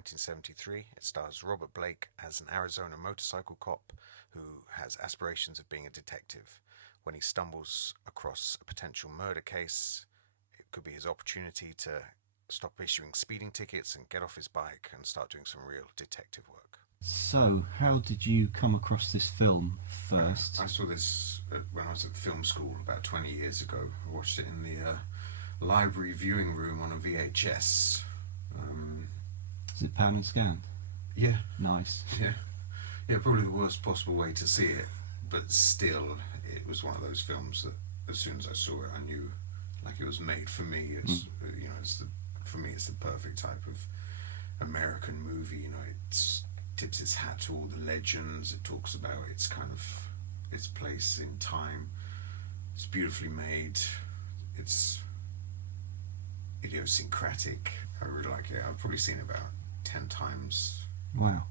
1973. It stars Robert Blake as an Arizona motorcycle cop who has aspirations of being a detective. When he stumbles across a potential murder case, it could be his opportunity to stop issuing speeding tickets and get off his bike and start doing some real detective work. So, how did you come across this film first? I saw this when I was at film school about 20 years ago. I watched it in the library viewing room on a VHS. Is it pan and scanned? Yeah. Nice. Yeah, probably the worst possible way to see it, but still, it was one of those films that as soon as I saw it, I knew like it was made for me. It's for me, it's the perfect type of American movie. It tips its hat to all the legends. It talks about its kind of its place in time. It's beautifully made. It's idiosyncratic. I really like it. I've probably seen it about 10 times. Wow.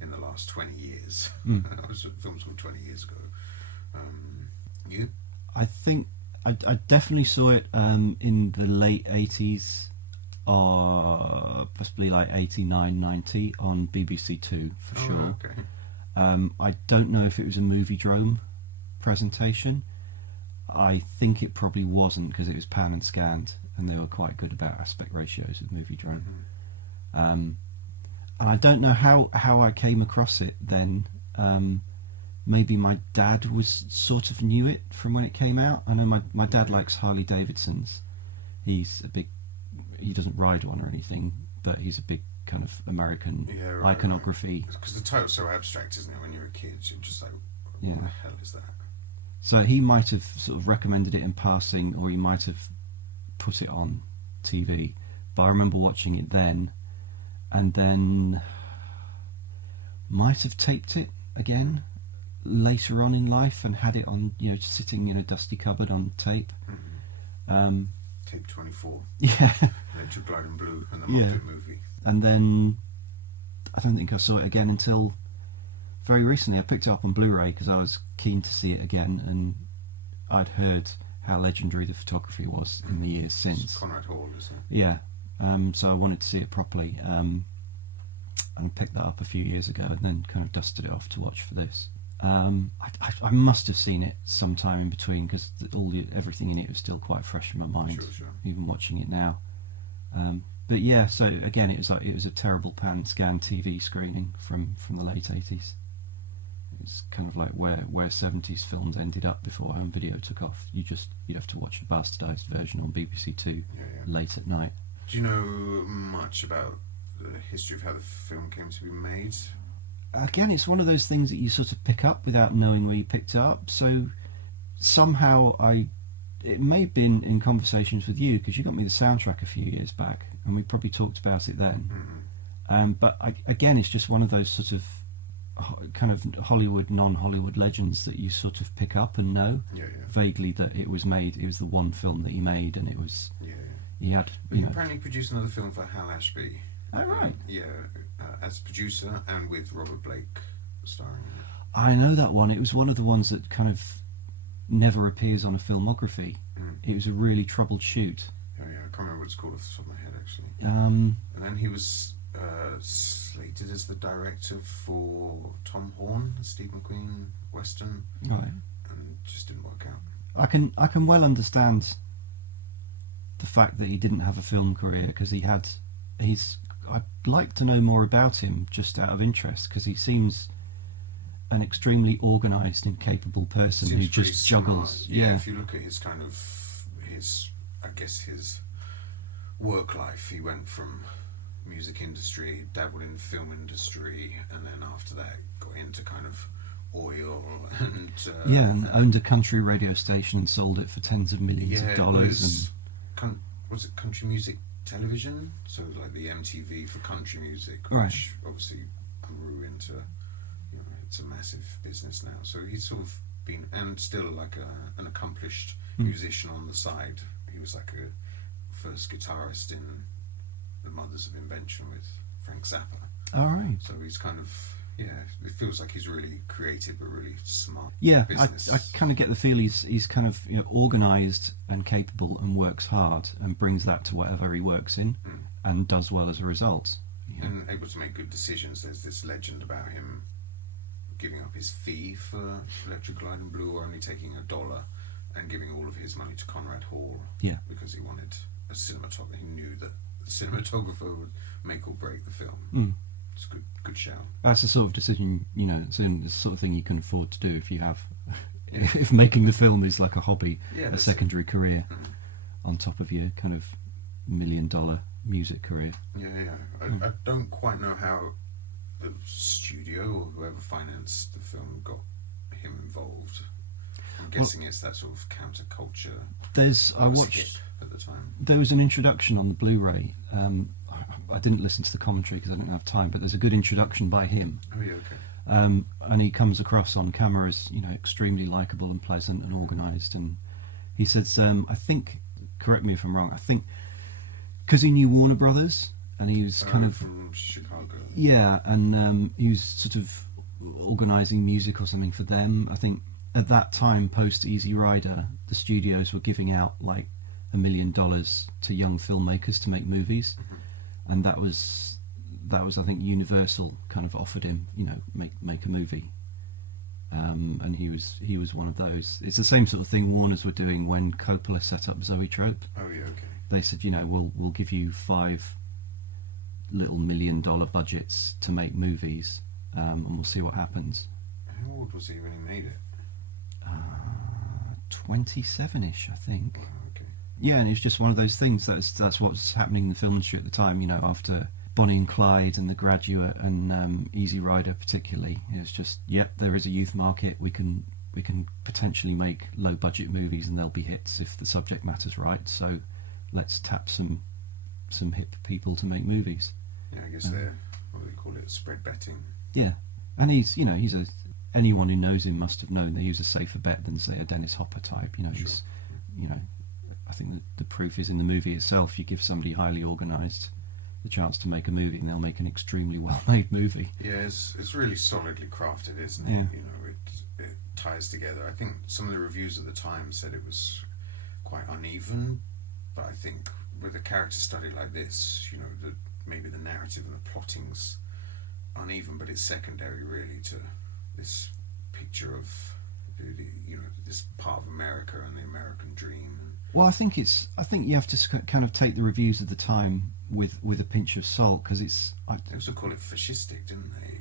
In the last 20 years. I was at film school 20 years ago. You? I think I definitely saw it in the late 80s, or possibly like 89, 90 on BBC Two for sure. Okay. I don't know if it was a Movie Drome presentation. I think it probably wasn't, because it was pan and scanned, and they were quite good about aspect ratios of Movie Drome. And I don't know how I came across it then. Maybe my dad was sort of knew it from when it came out. I know my dad likes Harley Davidsons. He's a big, he doesn't ride one or anything, but he's a big kind of American iconography. Because the title's so abstract, isn't it? When you're a kid, you're just like, what the hell is that? So he might have sort of recommended it in passing, or he might have put it on TV. But I remember watching it then, and then might have taped it again later on in life and had it on, sitting in a dusty cupboard on tape. Tape 24. Yeah. Electra Glide In Blue and the Muppet movie. And then I don't think I saw it again until very recently. I picked it up on Blu-ray because I was keen to see it again, and I'd heard how legendary the photography was in the years since. It's Conrad Hall, isn't it? Yeah. So I wanted to see it properly, and I picked that up a few years ago and then kind of dusted it off to watch for this. I must have seen it sometime in between, because everything in it was still quite fresh in my mind, Sure. even watching it now. But yeah, so again, it was a terrible pan scan TV screening from the late 80s. It's kind of like where 70s films ended up before home video took off. You'd have to watch a bastardized version on BBC Two late at night. Do you know much about the history of how the film came to be made? Again, it's one of those things that you sort of pick up without knowing where you picked it up. So somehow it may have been in conversations with you, because you got me the soundtrack a few years back, and we probably talked about it then. But again, it's just one of those sort of kind of Hollywood, non-Hollywood legends that you sort of pick up and know vaguely that it was the one film that he made, and it was he had. He apparently produced another film for Hal Ashby. Oh, right. As producer, and with Robert Blake starring in it. I know that one. It was one of the ones that kind of never appears on a filmography. It was a really troubled shoot. I can't remember what it's called off the top of my head, actually. And then he was slated as the director for Tom Horn, a Steve McQueen western, right, and just didn't work out. I can well understand the fact that he didn't have a film career, because I'd like to know more about him, just out of interest, because he seems an extremely organised and capable person who just juggles. Yeah, if you look at his his work life, he went from music industry, dabbled in film industry, and then after that got into kind of oil and owned a country radio station and sold it for tens of millions of dollars. Was it country music television? So like the MTV for country music, which obviously grew into, it's a massive business now. So he's sort of been, and still like an accomplished musician on the side. He was like a first guitarist in The Mothers of Invention with Frank Zappa. All right. So he's kind of, it feels like he's really creative but really smart. Yeah, business. I kind of get the feel he's kind of organised and capable and works hard and brings that to whatever he works in and does well as a result. And able to make good decisions. There's this legend about him giving up his fee for Electra Glide In Blue, or only taking $1 and giving all of his money to Conrad Hall. Yeah. Because he wanted a cinematographer. He knew that the cinematographer would make or break the film. Mm. It's a good shout. That's the sort of decision, it's the sort of thing you can afford to do if you have, if making the film is like a hobby, a secondary career on top of your kind of $1 million music career. Yeah. I don't quite know how the studio or whoever financed the film got him involved. I'm guessing it's that sort of counterculture. I watched at the time. There was an introduction on the Blu-ray. I didn't listen to the commentary because I didn't have time, but there's a good introduction by him. Oh yeah, okay. And he comes across on camera as extremely likable and pleasant and organised. And he says, I think, correct me if I'm wrong, I think because he knew Warner Brothers and he was kind of from Chicago. Yeah, and he was sort of organising music or something for them. I think at that time, post Easy Rider, the studios were giving out like $1 million to young filmmakers to make movies, and that was I think Universal kind of offered him make a movie, and he was one of those. It's the same sort of thing Warner's were doing when Coppola set up Zoetrope. Oh yeah, okay. They said we'll give you 5 little $1 million budgets to make movies, and we'll see what happens. How old was he when he made it? 27-ish, I think. Wow, okay. Yeah, and it was just one of those things. That's what was happening in the film industry at the time. After Bonnie and Clyde and The Graduate and Easy Rider, particularly, it was just there is a youth market. We can potentially make low budget movies, and they'll be hits if the subject matter's right. So let's tap some hip people to make movies. Yeah, I guess they're, what do they call it, spread betting. Yeah, and he's anyone who knows him must have known that he was a safer bet than, say, a Dennis Hopper type. Sure. I think that the proof is in the movie itself. You give somebody highly organised the chance to make a movie, and they'll make an extremely well-made movie. Yeah, it's really solidly crafted, isn't it? Yeah. It ties together. I think some of the reviews at the time said it was quite uneven, but I think with a character study like this, maybe the narrative and the plotting's uneven, but it's secondary really to this picture of this part of America and the American dream. Well, I think you have to kind of take the reviews of the time with a pinch of salt, because they also call it fascistic, didn't they?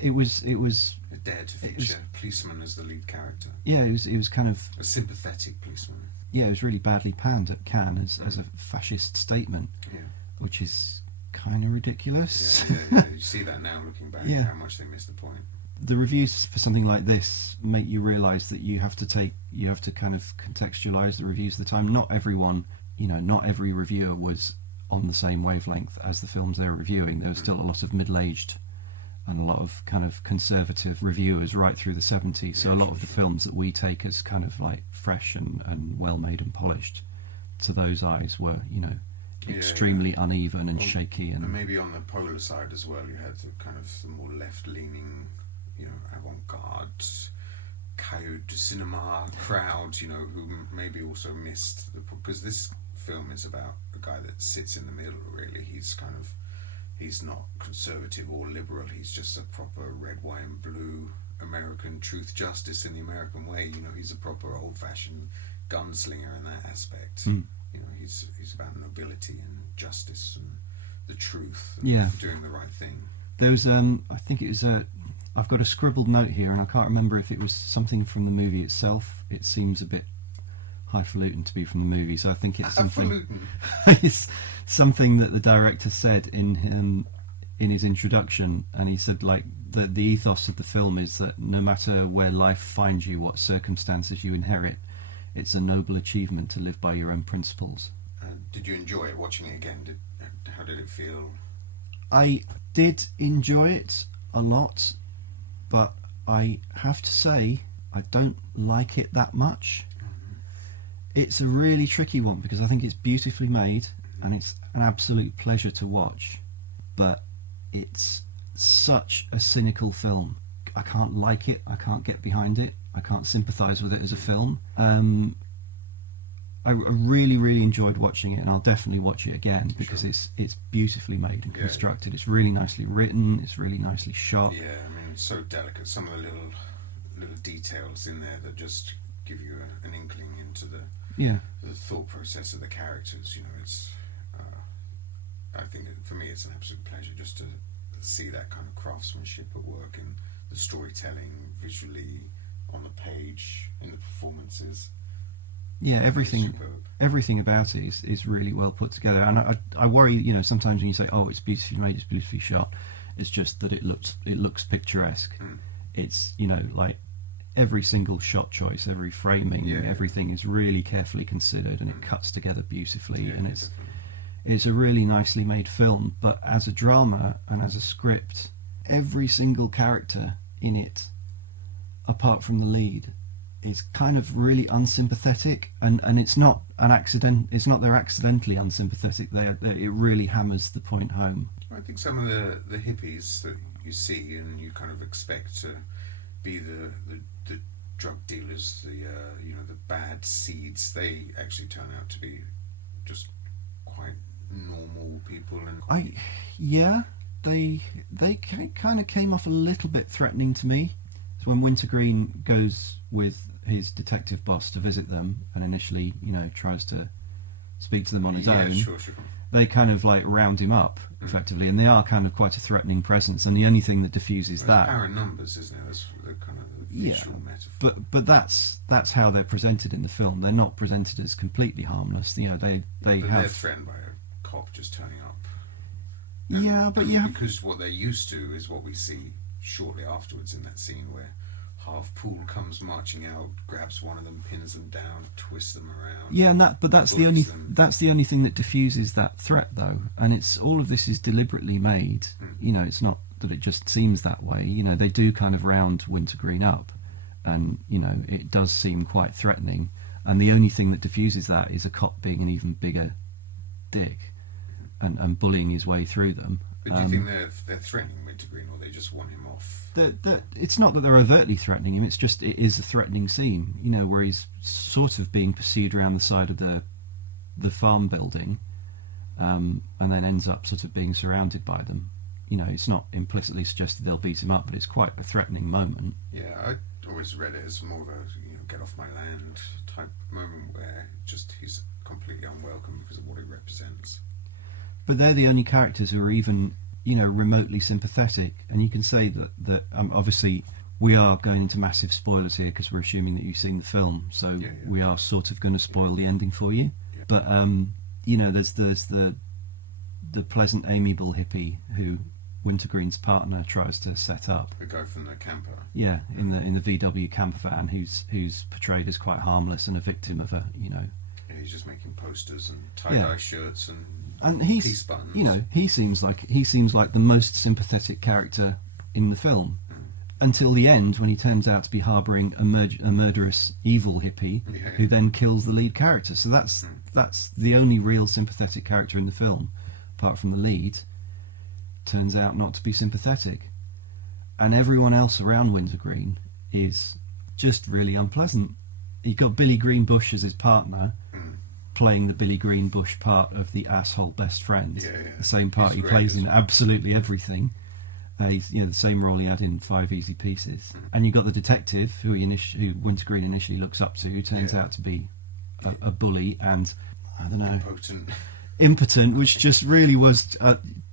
It was a dare to feature a policeman as the lead character. Yeah, it was kind of a sympathetic policeman. Yeah, it was really badly panned at Cannes as a fascist statement, which is kind of ridiculous. Yeah. You see that now looking back, how much they missed the point. The reviews for something like this make you realise that you have to kind of contextualise the reviews of the time. Not everyone, not every reviewer was on the same wavelength as the films they were reviewing. There was still a lot of middle-aged and a lot of kind of conservative reviewers right through the 70s. So a lot of the films that we take as kind of like fresh and well-made and polished, to those eyes were, extremely uneven and shaky. And maybe on the polar side as well, you had the kind of the more left-leaning, avant-garde, cahiers du cinema crowd, who maybe also missed because this film is about a guy that sits in the middle, really. He's not conservative or liberal. He's just a proper red, white and blue American truth, justice in the American way. He's a proper old-fashioned gunslinger in that aspect. He's about nobility and justice and the truth and doing the right thing. There was I think it was I've got a scribbled note here, and I can't remember if it was something from the movie itself. It seems a bit highfalutin to be from the movie, so I think it's something. It's something that the director said in his introduction, and he said like the ethos of the film is that no matter where life finds you, what circumstances you inherit, it's a noble achievement to live by your own principles. Did you enjoy it watching it again? How did it feel? I did enjoy it a lot, but I have to say I don't like it that much. It's a really tricky one because I think it's beautifully made and it's an absolute pleasure to watch, but it's such a cynical film. I can't like it, I can't get behind it, I can't sympathise with it as a film. I really, really enjoyed watching it, and I'll definitely watch it again because Sure. it's beautifully made and Yeah. constructed. It's really nicely written. It's really nicely shot. Yeah, I mean, it's so delicate. Some of the little details in there that just give you an inkling into Yeah, the thought process of the characters. You know, it's. I think for me, it's an absolute pleasure just to see that kind of craftsmanship at work in the storytelling, visually, on the page, in the performances. yeah. It's superb. Everything about it is really well put together. And I worry, sometimes when you say, "Oh, it's beautifully made, it's beautifully shot," it's just that it looks picturesque. Mm. It's like every single shot choice, every framing, Yeah, yeah. everything is really carefully considered, and it Mm. cuts together beautifully, Yeah, and yeah, it's definitely. it's a really nicely made film. But as a drama and as a script, every single character in it, apart from the lead, is kind of really unsympathetic, and it's not an accident. It's not they're accidentally unsympathetic. It really hammers the point home. I think some of the hippies that you see and you kind of expect to be the drug dealers, the bad seeds, they actually turn out to be just quite normal people and I Yeah, they kind of came off a little bit threatening to me. So when Wintergreen goes with his detective boss to visit them, and initially tries to speak to them on his yeah, own, sure, sure. they kind of like round him up effectively, and they are kind of quite a threatening presence. And the only thing that diffuses Well, that, power in numbers, isn't it? That's the kind of Yeah, visual metaphor. but that's how they're presented in the film. They're not presented as completely harmless. They but they're have. threatened by a cop just turning up. Yeah, but you have. Because what they're used to is what we see shortly afterwards in that scene where Half Pool comes marching out, grabs one of them, pins them down, twists them around. Yeah, and that's the only bullies them. that's the only thing that diffuses that threat, though. And it's all of this is deliberately made. It's not that it just seems that way. They do kind of round Wintergreen up, and it does seem quite threatening. And the only thing that diffuses that is a cop being an even bigger dick, and bullying his way through them. But do you think they're threatening Wintergreen, or they just want him off? It's not that they're overtly threatening him. It's just it is a threatening scene, where he's sort of being pursued around the side of the farm building, and then ends up sort of being surrounded by them. It's not implicitly suggested they'll beat him up, but it's quite a threatening moment. Yeah, I always read it as more of a get off my land type moment where just he's completely unwelcome because of what he represents. But they're the only characters who are even remotely sympathetic, and you can say that obviously we are going into massive spoilers here because we're assuming that you've seen the film, so Yeah. we are sort of going to spoil the ending for you. Yeah. But there's the pleasant, amiable hippie who Wintergreen's partner tries to set up. The guy from the camper. Yeah, in the VW camper van, who's portrayed as quite harmless and a victim of Yeah, he's just making posters and tie-dye shirts and he's peace buttons. he seems like the most sympathetic character in the film until the end, when he turns out to be harbouring a murderous evil hippie who then kills the lead character. So that's the only real sympathetic character in the film, apart from the lead. Turns out not to be sympathetic, and everyone else around Wintergreen is just really unpleasant. You've got Billy Greenbush as his partner, playing the Billy Greenbush part of the asshole best friend. Yeah. The same part He's he great plays as in well. absolutely everything. He's the same role he had in Five Easy Pieces. And you've got the detective who Wintergreen initially looks up to, who turns out to be a bully and I don't know, impotent, which just really was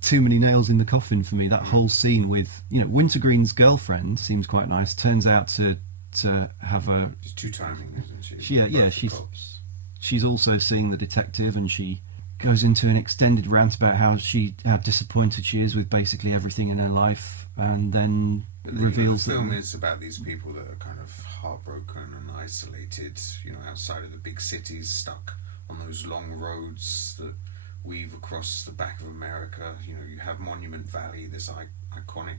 too many nails in the coffin for me. That whole scene with Wintergreen's girlfriend seems quite nice. Turns out to have a She's two-timing, isn't she? she's also seeing the detective, and she goes into an extended rant about how disappointed she is with basically everything in her life, and then reveals the film is about these people that are kind of heartbroken and isolated, outside of the big cities, stuck on those long roads that weave across the back of America. You have Monument Valley, this iconic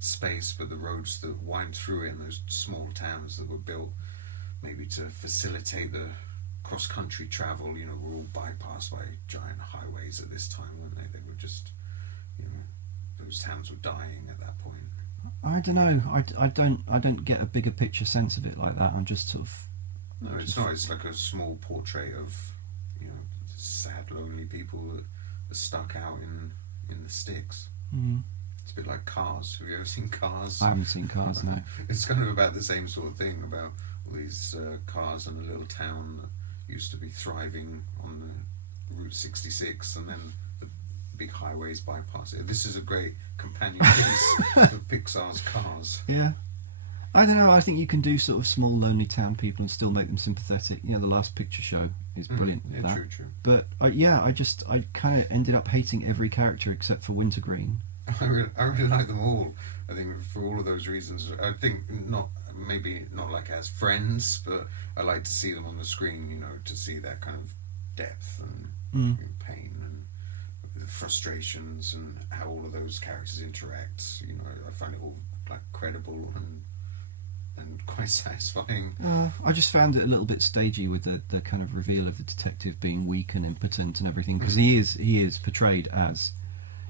space, but the roads that wind through it, and those small towns that were built maybe to facilitate the cross-country travel, were all bypassed by giant highways at this time, weren't they? They were just, those towns were dying at that point. I don't know. I don't get a bigger picture sense of it like that. I'm just sort of No, it's not. It's like a small portrait of, you know, sad, lonely people that are stuck out in the sticks. Mm. It's a bit like Cars. Have you ever seen Cars? I haven't seen Cars, no. It's kind of about the same sort of thing, about all these cars in a little town that used to be thriving on the Route 66, and then the big highways bypass it. This is a great companion piece of Pixar's Cars. Yeah. I don't know, I think you can do sort of small, lonely town people and still make them sympathetic. You know, The Last Picture Show is brilliant Yeah, at that. true. But, I kind of ended up hating every character except for Wintergreen. I really like them all. I think for all of those reasons. I think maybe not like as friends, but I like to see them on the screen. You know, to see that kind of depth and pain and the frustrations and how all of those characters interact. You know, I find it all like credible and quite satisfying. I just found it a little bit stagey with the kind of reveal of the detective being weak and impotent and everything, because he is portrayed as,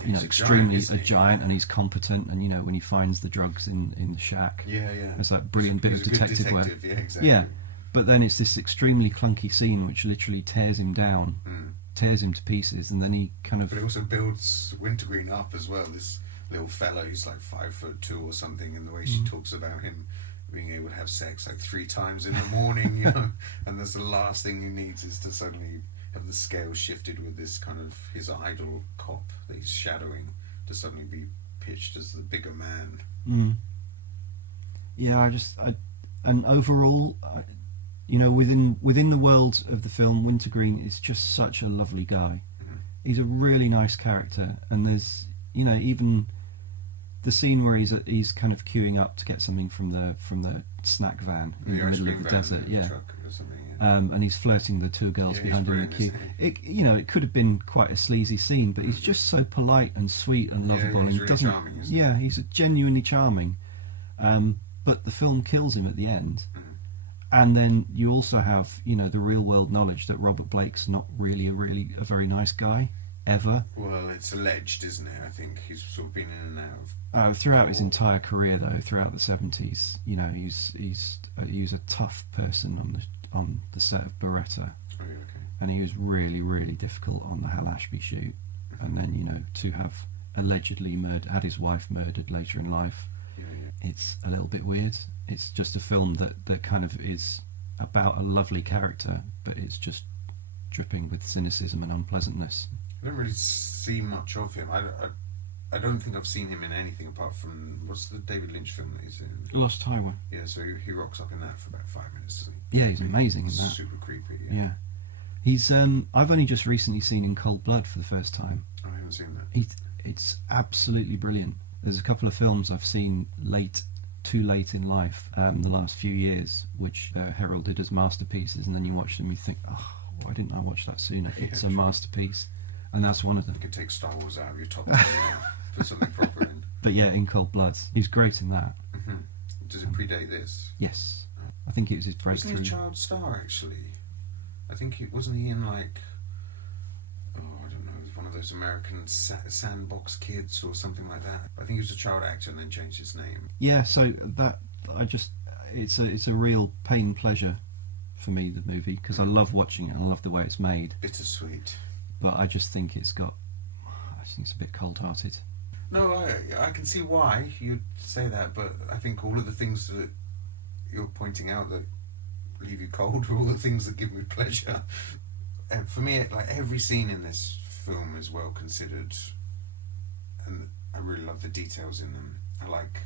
you know, extremely a giant, and he's competent, and you know, when he finds the drugs in the shack, there's that brilliant bit of detective work. Yeah, exactly. Yeah, but then it's this extremely clunky scene which literally tears him down, tears him to pieces, and then he kind of. But it also builds Wintergreen up as well. This little fellow, he's like 5'2" or something, and the way she talks about him being able to have sex like 3 times in the morning, you know, and that's the last thing he needs is to suddenly have the scale shifted with this kind of his idol cop that he's shadowing to suddenly be pitched as the bigger man. Yeah, and overall, you know, within the world of the film, Wintergreen is just such a lovely guy. He's a really nice character, and there's, you know, even the scene where he's kind of queuing up to get something from the snack van in the middle of the desert, truck or something, yeah. And he's flirting the 2 girls behind him in the queue. You know, it could have been quite a sleazy scene, but he's just so polite and sweet and lovable, he's and really doesn't. Charming, isn't he? He's genuinely charming. But the film kills him at the end, and then you also have, you know, the real world knowledge that Robert Blake's not really a very nice guy. Ever. Well, it's alleged, isn't it? I think he's sort of been in and out of. Throughout his entire career, though, throughout the 70s, you know, he's a tough person on the set of Beretta, and he was really difficult on the Hal Ashby shoot, and then, you know, to have allegedly had his wife murdered later in life. It's a little bit weird. It's just a film that kind of is about a lovely character, but it's just dripping with cynicism and unpleasantness. I don't really see much of him. I don't think I've seen him in anything apart from, what's the David Lynch film that he's in? Lost Highway. Yeah, so he rocks up in that for about 5 minutes, doesn't he? Yeah, he's amazing in that. Super creepy. Yeah. He's I've only just recently seen In Cold Blood for the first time. I haven't seen that. It's absolutely brilliant. There's a couple of films I've seen too late in life, the last few years, which are heralded as masterpieces, and then you watch them, you think, oh, why didn't I watch that sooner? It's a masterpiece, and that's one of them. You can take Star Wars out of your top 10 now, put something proper in. But yeah, In Cold Blood, he's great in that. Does it predate this? Yes, I think it was his breakthrough. Wasn't he a child star, actually? I think wasn't he in like, I don't know, one of those American Sandbox Kids or something like that. I think he was a child actor and then changed his name. Yeah, so that it's a real pain pleasure for me, the movie, because I love watching it and I love the way it's made. Bittersweet. But I just think it's a bit cold-hearted. No, I can see why you'd say that, but I think all of the things that you're pointing out that leave you cold are all the things that give me pleasure. And for me, like, every scene in this film is well considered, and I really love the details in them. I like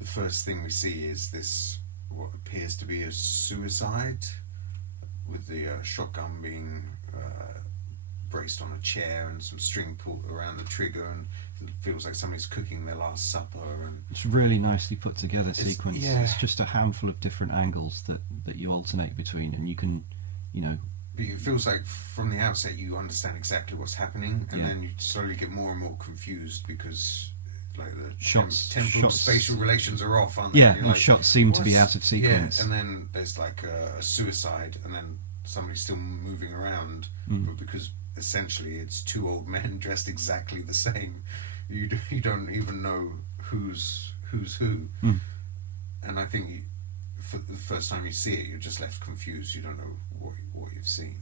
the first thing we see is this, what appears to be a suicide, with the shotgun being braced on a chair and some string pulled around the trigger, and it feels like somebody's cooking their last supper. And it's really nicely put together sequence. Yeah. It's just a handful of different angles that you alternate between, and you can, you know. It feels like from the outset you understand exactly what's happening, and then you slowly get more and more confused because, like, the temporal spatial relations are off, aren't they? Yeah, and shots seem to be out of sequence. Yeah, and then there's like a suicide, and then somebody's still moving around, but because essentially it's 2 old men dressed exactly the same, you don't even know who's who. And I think for the first time you see it, you're just left confused. You don't know what you've seen.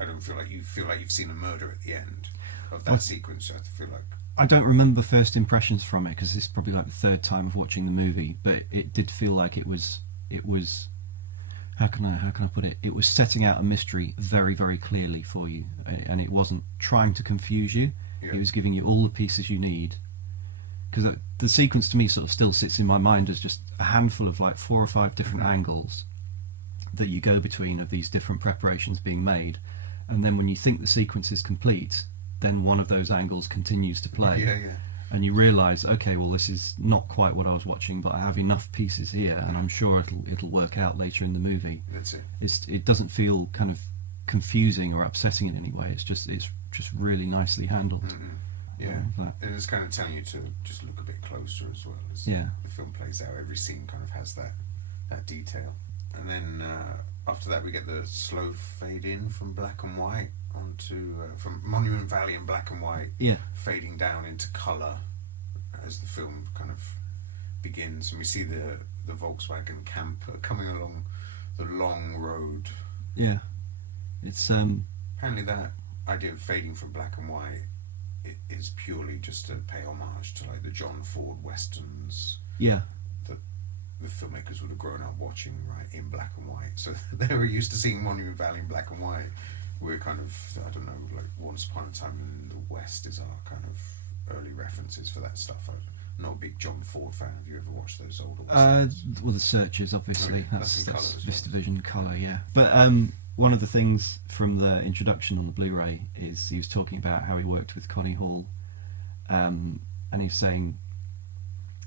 I don't feel like you've seen a murder at the end of that sequence. I feel like I don't remember first impressions from it because this is probably like the third time of watching the movie, but it did feel like it was how can I put it? It was setting out a mystery very, very clearly for you, and it wasn't trying to confuse you. Yeah. It was giving you all the pieces you need. Because the sequence to me sort of still sits in my mind as just a handful of like 4 or 5 different angles that you go between of these different preparations being made, and then when you think the sequence is complete, then one of those angles continues to play. Yeah. And you realise, okay, well, this is not quite what I was watching, but I have enough pieces here, and I'm sure it'll work out later in the movie. That's it. It doesn't feel kind of confusing or upsetting in any way. It's just really nicely handled. Mm-hmm. Yeah, and it's kind of telling you to just look a bit closer as well as the film plays out. Every scene kind of has that detail. And then after that we get the slow fade in from black and white onto from Monument Valley in black and white, fading down into colour as the film kind of begins, and we see the Volkswagen camper coming along the long road. Yeah, it's apparently that idea of fading from black and white is purely just to pay homage to like the John Ford westerns. Yeah. That the filmmakers would have grown up watching, right, in black and white. So they were used to seeing Monument Valley in black and white. We're kind of, I don't know, like Once Upon a Time in the West is our kind of early references for that stuff. I'm not a big John Ford fan. Have you ever watched those older westerns? Well, The Searchers, obviously. Okay. That's in colour as well. VistaVision colour, yeah. But one of the things from the introduction on the Blu-ray is he was talking about how he worked with Connie Hall, and he's saying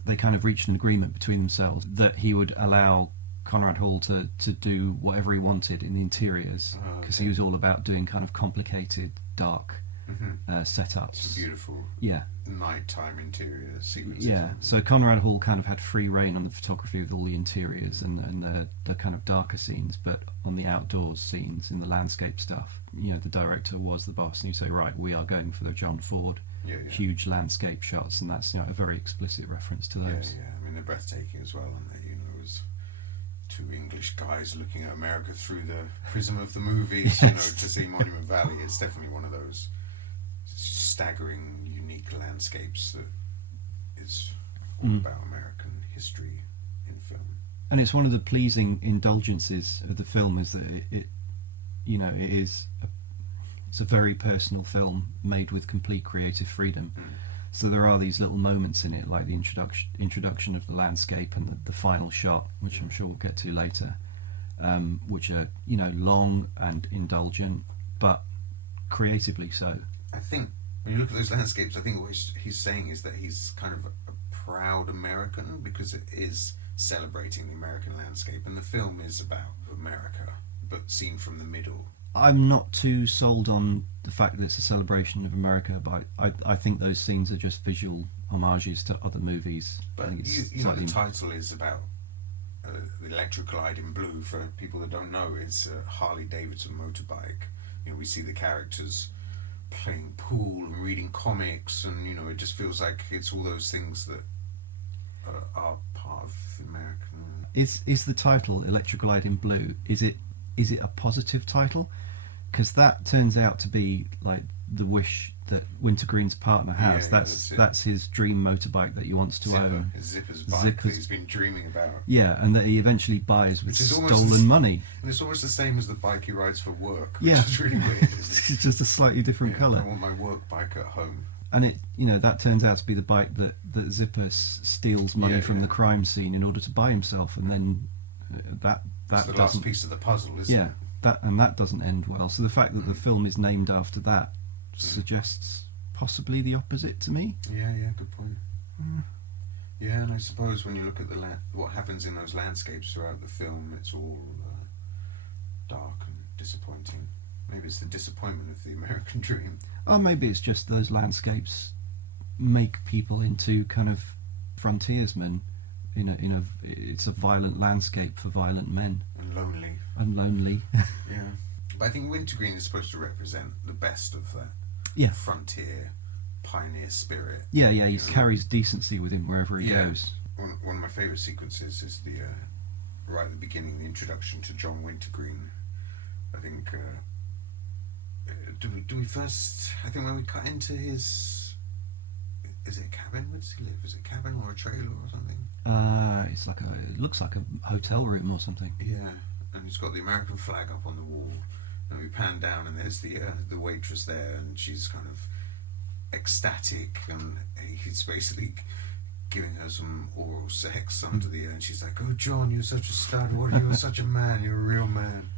they kind of reached an agreement between themselves that he would allow Conrad Hall to do whatever he wanted in the interiors, because he was all about doing kind of complicated, dark setups. Some beautiful nighttime interior sequences. Yeah, so Conrad Hall kind of had free reign on the photography with all the interiors and the kind of darker scenes, but on the outdoors scenes, in the landscape stuff, you know, the director was the boss, and you say, right, we are going for the John Ford huge landscape shots, and that's, you know, a very explicit reference to those. Yeah. I mean, they're breathtaking as well, aren't they? You know, as 2 English guys looking at America through the prism of the movies, you know, to see Monument Valley, it's definitely one of those staggering, unique landscapes that is all about American history in film. And it's one of the pleasing indulgences of the film is that it you know, it's a very personal film made with complete creative freedom. So there are these little moments in it, like the introduction of the landscape and the final shot, which I'm sure we'll get to later, which are, you know, long and indulgent, but creatively so. I think when you look at those landscapes, I think what he's saying is that he's kind of a proud American, because it is celebrating the American landscape, and the film is about America, but seen from the middle. I'm not too sold on the fact that it's a celebration of America, but I think those scenes are just visual homages to other movies. But you know, the title is about the Electra Glide In Blue. For people that don't know, it's a Harley Davidson motorbike. You know, we see the characters playing pool and reading comics, and, you know, it just feels like it's all those things that are part of American. Is the title Electra Glide In Blue, is it a positive title? Because that turns out to be like the wish that Wintergreen's partner has. That's his dream motorbike that he wants to own. His Zipper's bike that he's been dreaming about. Yeah, and that he eventually buys with stolen money. And it's almost the same as the bike he rides for work, which Yeah. is really weird, isn't it? It's just a slightly different colour. I want my work bike at home. And it, you know, that turns out to be the bike that Zipper steals money from the crime scene in order to buy himself, and then that it's the last piece of the puzzle, isn't it? That doesn't end well. So the fact that the film is named after that suggests possibly the opposite to me. Yeah, good point. Yeah, and I suppose when you look at what happens in those landscapes throughout the film, it's all dark and disappointing. Maybe it's the disappointment of the American dream. Or maybe it's just those landscapes make people into kind of frontiersmen. It's a violent landscape for violent men. And lonely. Yeah. But I think Wintergreen is supposed to represent the best of that frontier, pioneer spirit. Yeah, he carries decency with him wherever he goes. One of my favourite sequences is the right at the beginning, the introduction to John Wintergreen. I think. Do we first? I think when we cut into his, is it a cabin? Where does he live? Is it a cabin or a trailer or something? It looks like a hotel room or something. Yeah, and he's got the American flag up on the wall, and we pan down, and there's the waitress there, and she's kind of ecstatic, and he's basically giving her some oral sex under the air, and she's like, "Oh, John, you're such a stud. You're such a man. You're a real man."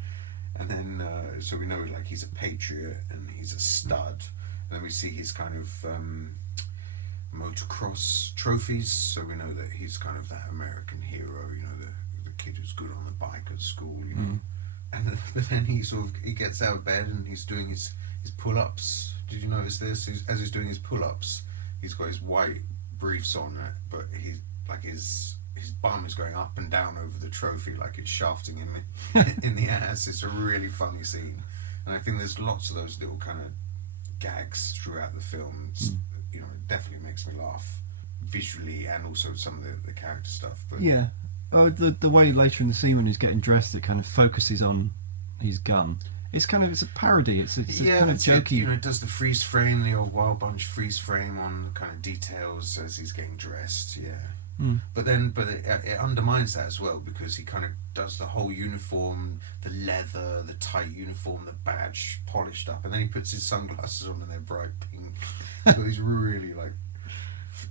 And then, so we know like he's a patriot and he's a stud. And then we see his kind of motocross trophies, so we know that he's kind of that American hero, you know, the kid who's good on the bike at school, you know. And but then he gets out of bed and he's doing his pull-ups. Did you notice this? As he's doing his pull-ups, he's got his white briefs on, but he's like his bum is going up and down over the trophy like it's shafting him in the ass. It's a really funny scene, and I think there's lots of those little kind of gags throughout the film. You know, it definitely makes me laugh visually, and also some of the character stuff. But yeah, the way later in the scene when he's getting dressed, it kind of focuses on his gun. It's a parody. It's a kind of jokey. You know, it does the freeze frame, the old Wild Bunch freeze frame on the kind of details as he's getting dressed. Yeah. But it undermines that as well, because he kind of does the whole uniform, the leather, the tight uniform, the badge polished up, and then he puts his sunglasses on and they're bright pink. He's got these really like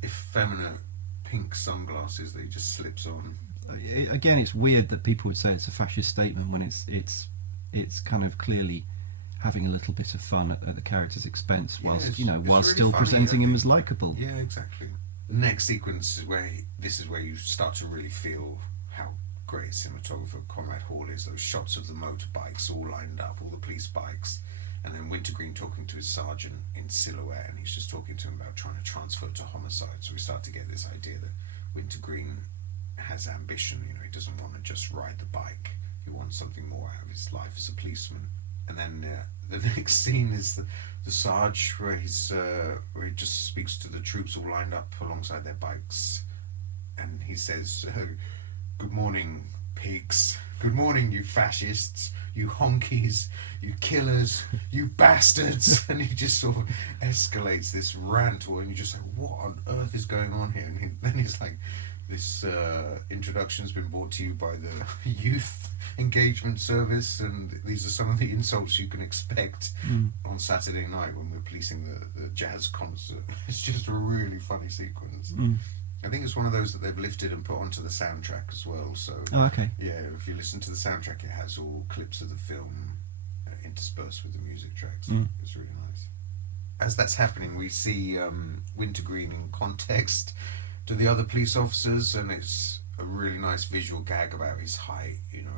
effeminate pink sunglasses that he just slips on. Again, it's weird that people would say it's a fascist statement when it's kind of clearly having a little bit of fun at the character's expense, whilst whilst really still funny, presenting him as likable. Yeah, exactly. The next sequence is where you start to really feel how great cinematographer Conrad Hall is. Those shots of the motorbikes all lined up, all the police bikes, and then Wintergreen talking to his sergeant in silhouette, and he's just talking to him about trying to transfer to homicide. So we start to get this idea that Wintergreen has ambition. You know, he doesn't want to just ride the bike. He wants something more out of his life as a policeman. And then the next scene is the Sarge, where he just speaks to the troops all lined up alongside their bikes, and he says, "Good morning, pigs. Good morning, you fascists, you honkies, you killers, you bastards." And he just sort of escalates this rant, and you're just like, what on earth is going on here? And then he's like, "This introduction's been brought to you by the Youth Engagement Service, and these are some of the insults you can expect on Saturday night when we're policing the jazz concert." It's just a really funny sequence. I think it's one of those that they've lifted and put onto the soundtrack as well. So, okay. Yeah, if you listen to the soundtrack, it has all clips of the film interspersed with the music tracks. It's really nice. As that's happening, we see Wintergreen in context to the other police officers, and it's a really nice visual gag about his height. You know,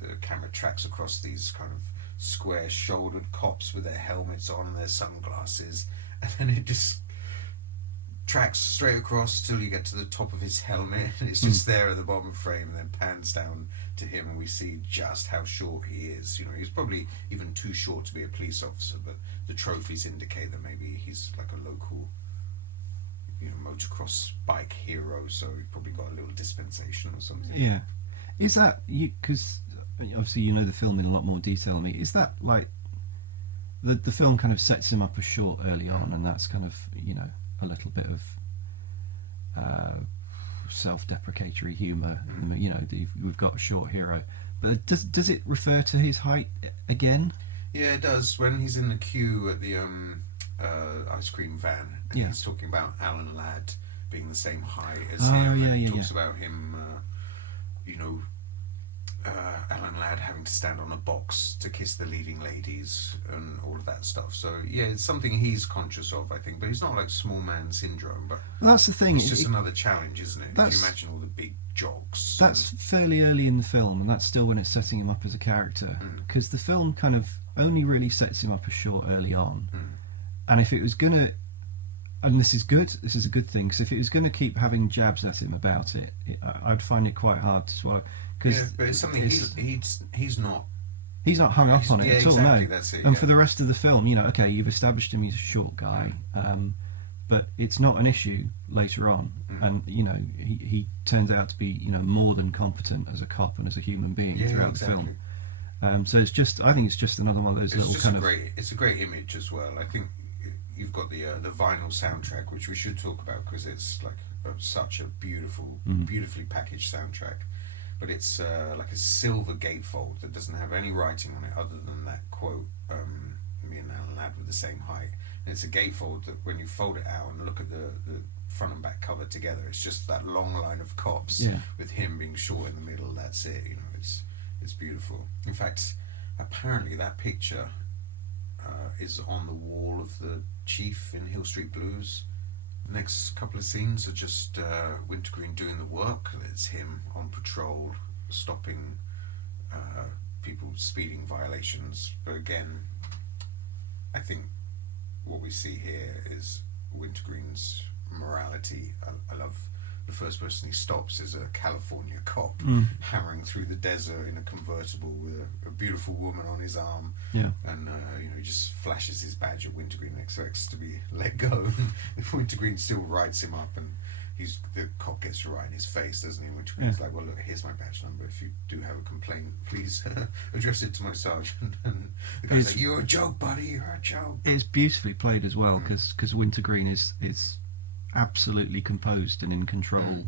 the camera tracks across these kind of square-shouldered cops with their helmets on and their sunglasses, and then it just tracks straight across till you get to the top of his helmet, and it's just there at the bottom frame, and then pans down to him, and we see just how short he is. You know, he's probably even too short to be a police officer, but the trophies indicate that maybe he's like a local, you know, motocross bike hero, so he probably got a little dispensation or something. Yeah. Is that you? Because obviously you know the film in a lot more detail than me. Is that like the film kind of sets him up as short early on, and that's kind of, you know, a little bit of self-deprecatory humour. You know, we've got a short hero, but does it refer to his height again? Yeah, it does. When he's in the queue at the ice cream van, and he's talking about Alan Ladd being the same height as him, and he talks about him, you know, Alan Ladd having to stand on a box to kiss the leading ladies and all of that stuff. So yeah, it's something he's conscious of, I think, but it's not like small man syndrome. But that's the thing. It's just another challenge, isn't it? If you imagine all the big jogs. That's fairly early in the film, and that's still when it's setting him up as a character, because the film kind of only really sets him up as short early on. And if it was gonna, and this is good, this is a good thing, because if it was going to keep having jabs at him about it, I'd find it quite hard to swallow. Yeah, but it's something he's not hung up on it at all. Exactly, no, that's it. And for the rest of the film, you know, okay, you've established him, he's a short guy, but it's not an issue later on. And he turns out to be more than competent as a cop and as a human being throughout the film. So it's just, I think it's just another one of those little kind of. It's a great image as well. I think you've got the vinyl soundtrack, which we should talk about because it's like such a beautifully packaged soundtrack. But it's like a silver gatefold that doesn't have any writing on it other than that quote, "Me and Alan Ladd were the same height." And it's a gatefold that when you fold it out and look at the front and back cover together, it's just that long line of cops with him being short in the middle. That's it. It's beautiful. In fact, apparently that picture is on the wall of the chief in Hill Street Blues. The next couple of scenes are just Wintergreen doing the work. It's him on patrol, stopping people speeding violations. But again, I think what we see here is Wintergreen's morality. I love the first person he stops is a California cop hammering through the desert in a convertible with a beautiful woman on his arm. And he just flashes his badge at Wintergreen and expects to be let go. Wintergreen still writes him up, and the cop gets to write in his face, doesn't he? Wintergreen's like, "Well, look, here's my badge number. If you do have a complaint, please address it to my sergeant." And the guy's like, "You're a joke, buddy. You're a joke." It's beautifully played as well because Wintergreen is absolutely composed and in control,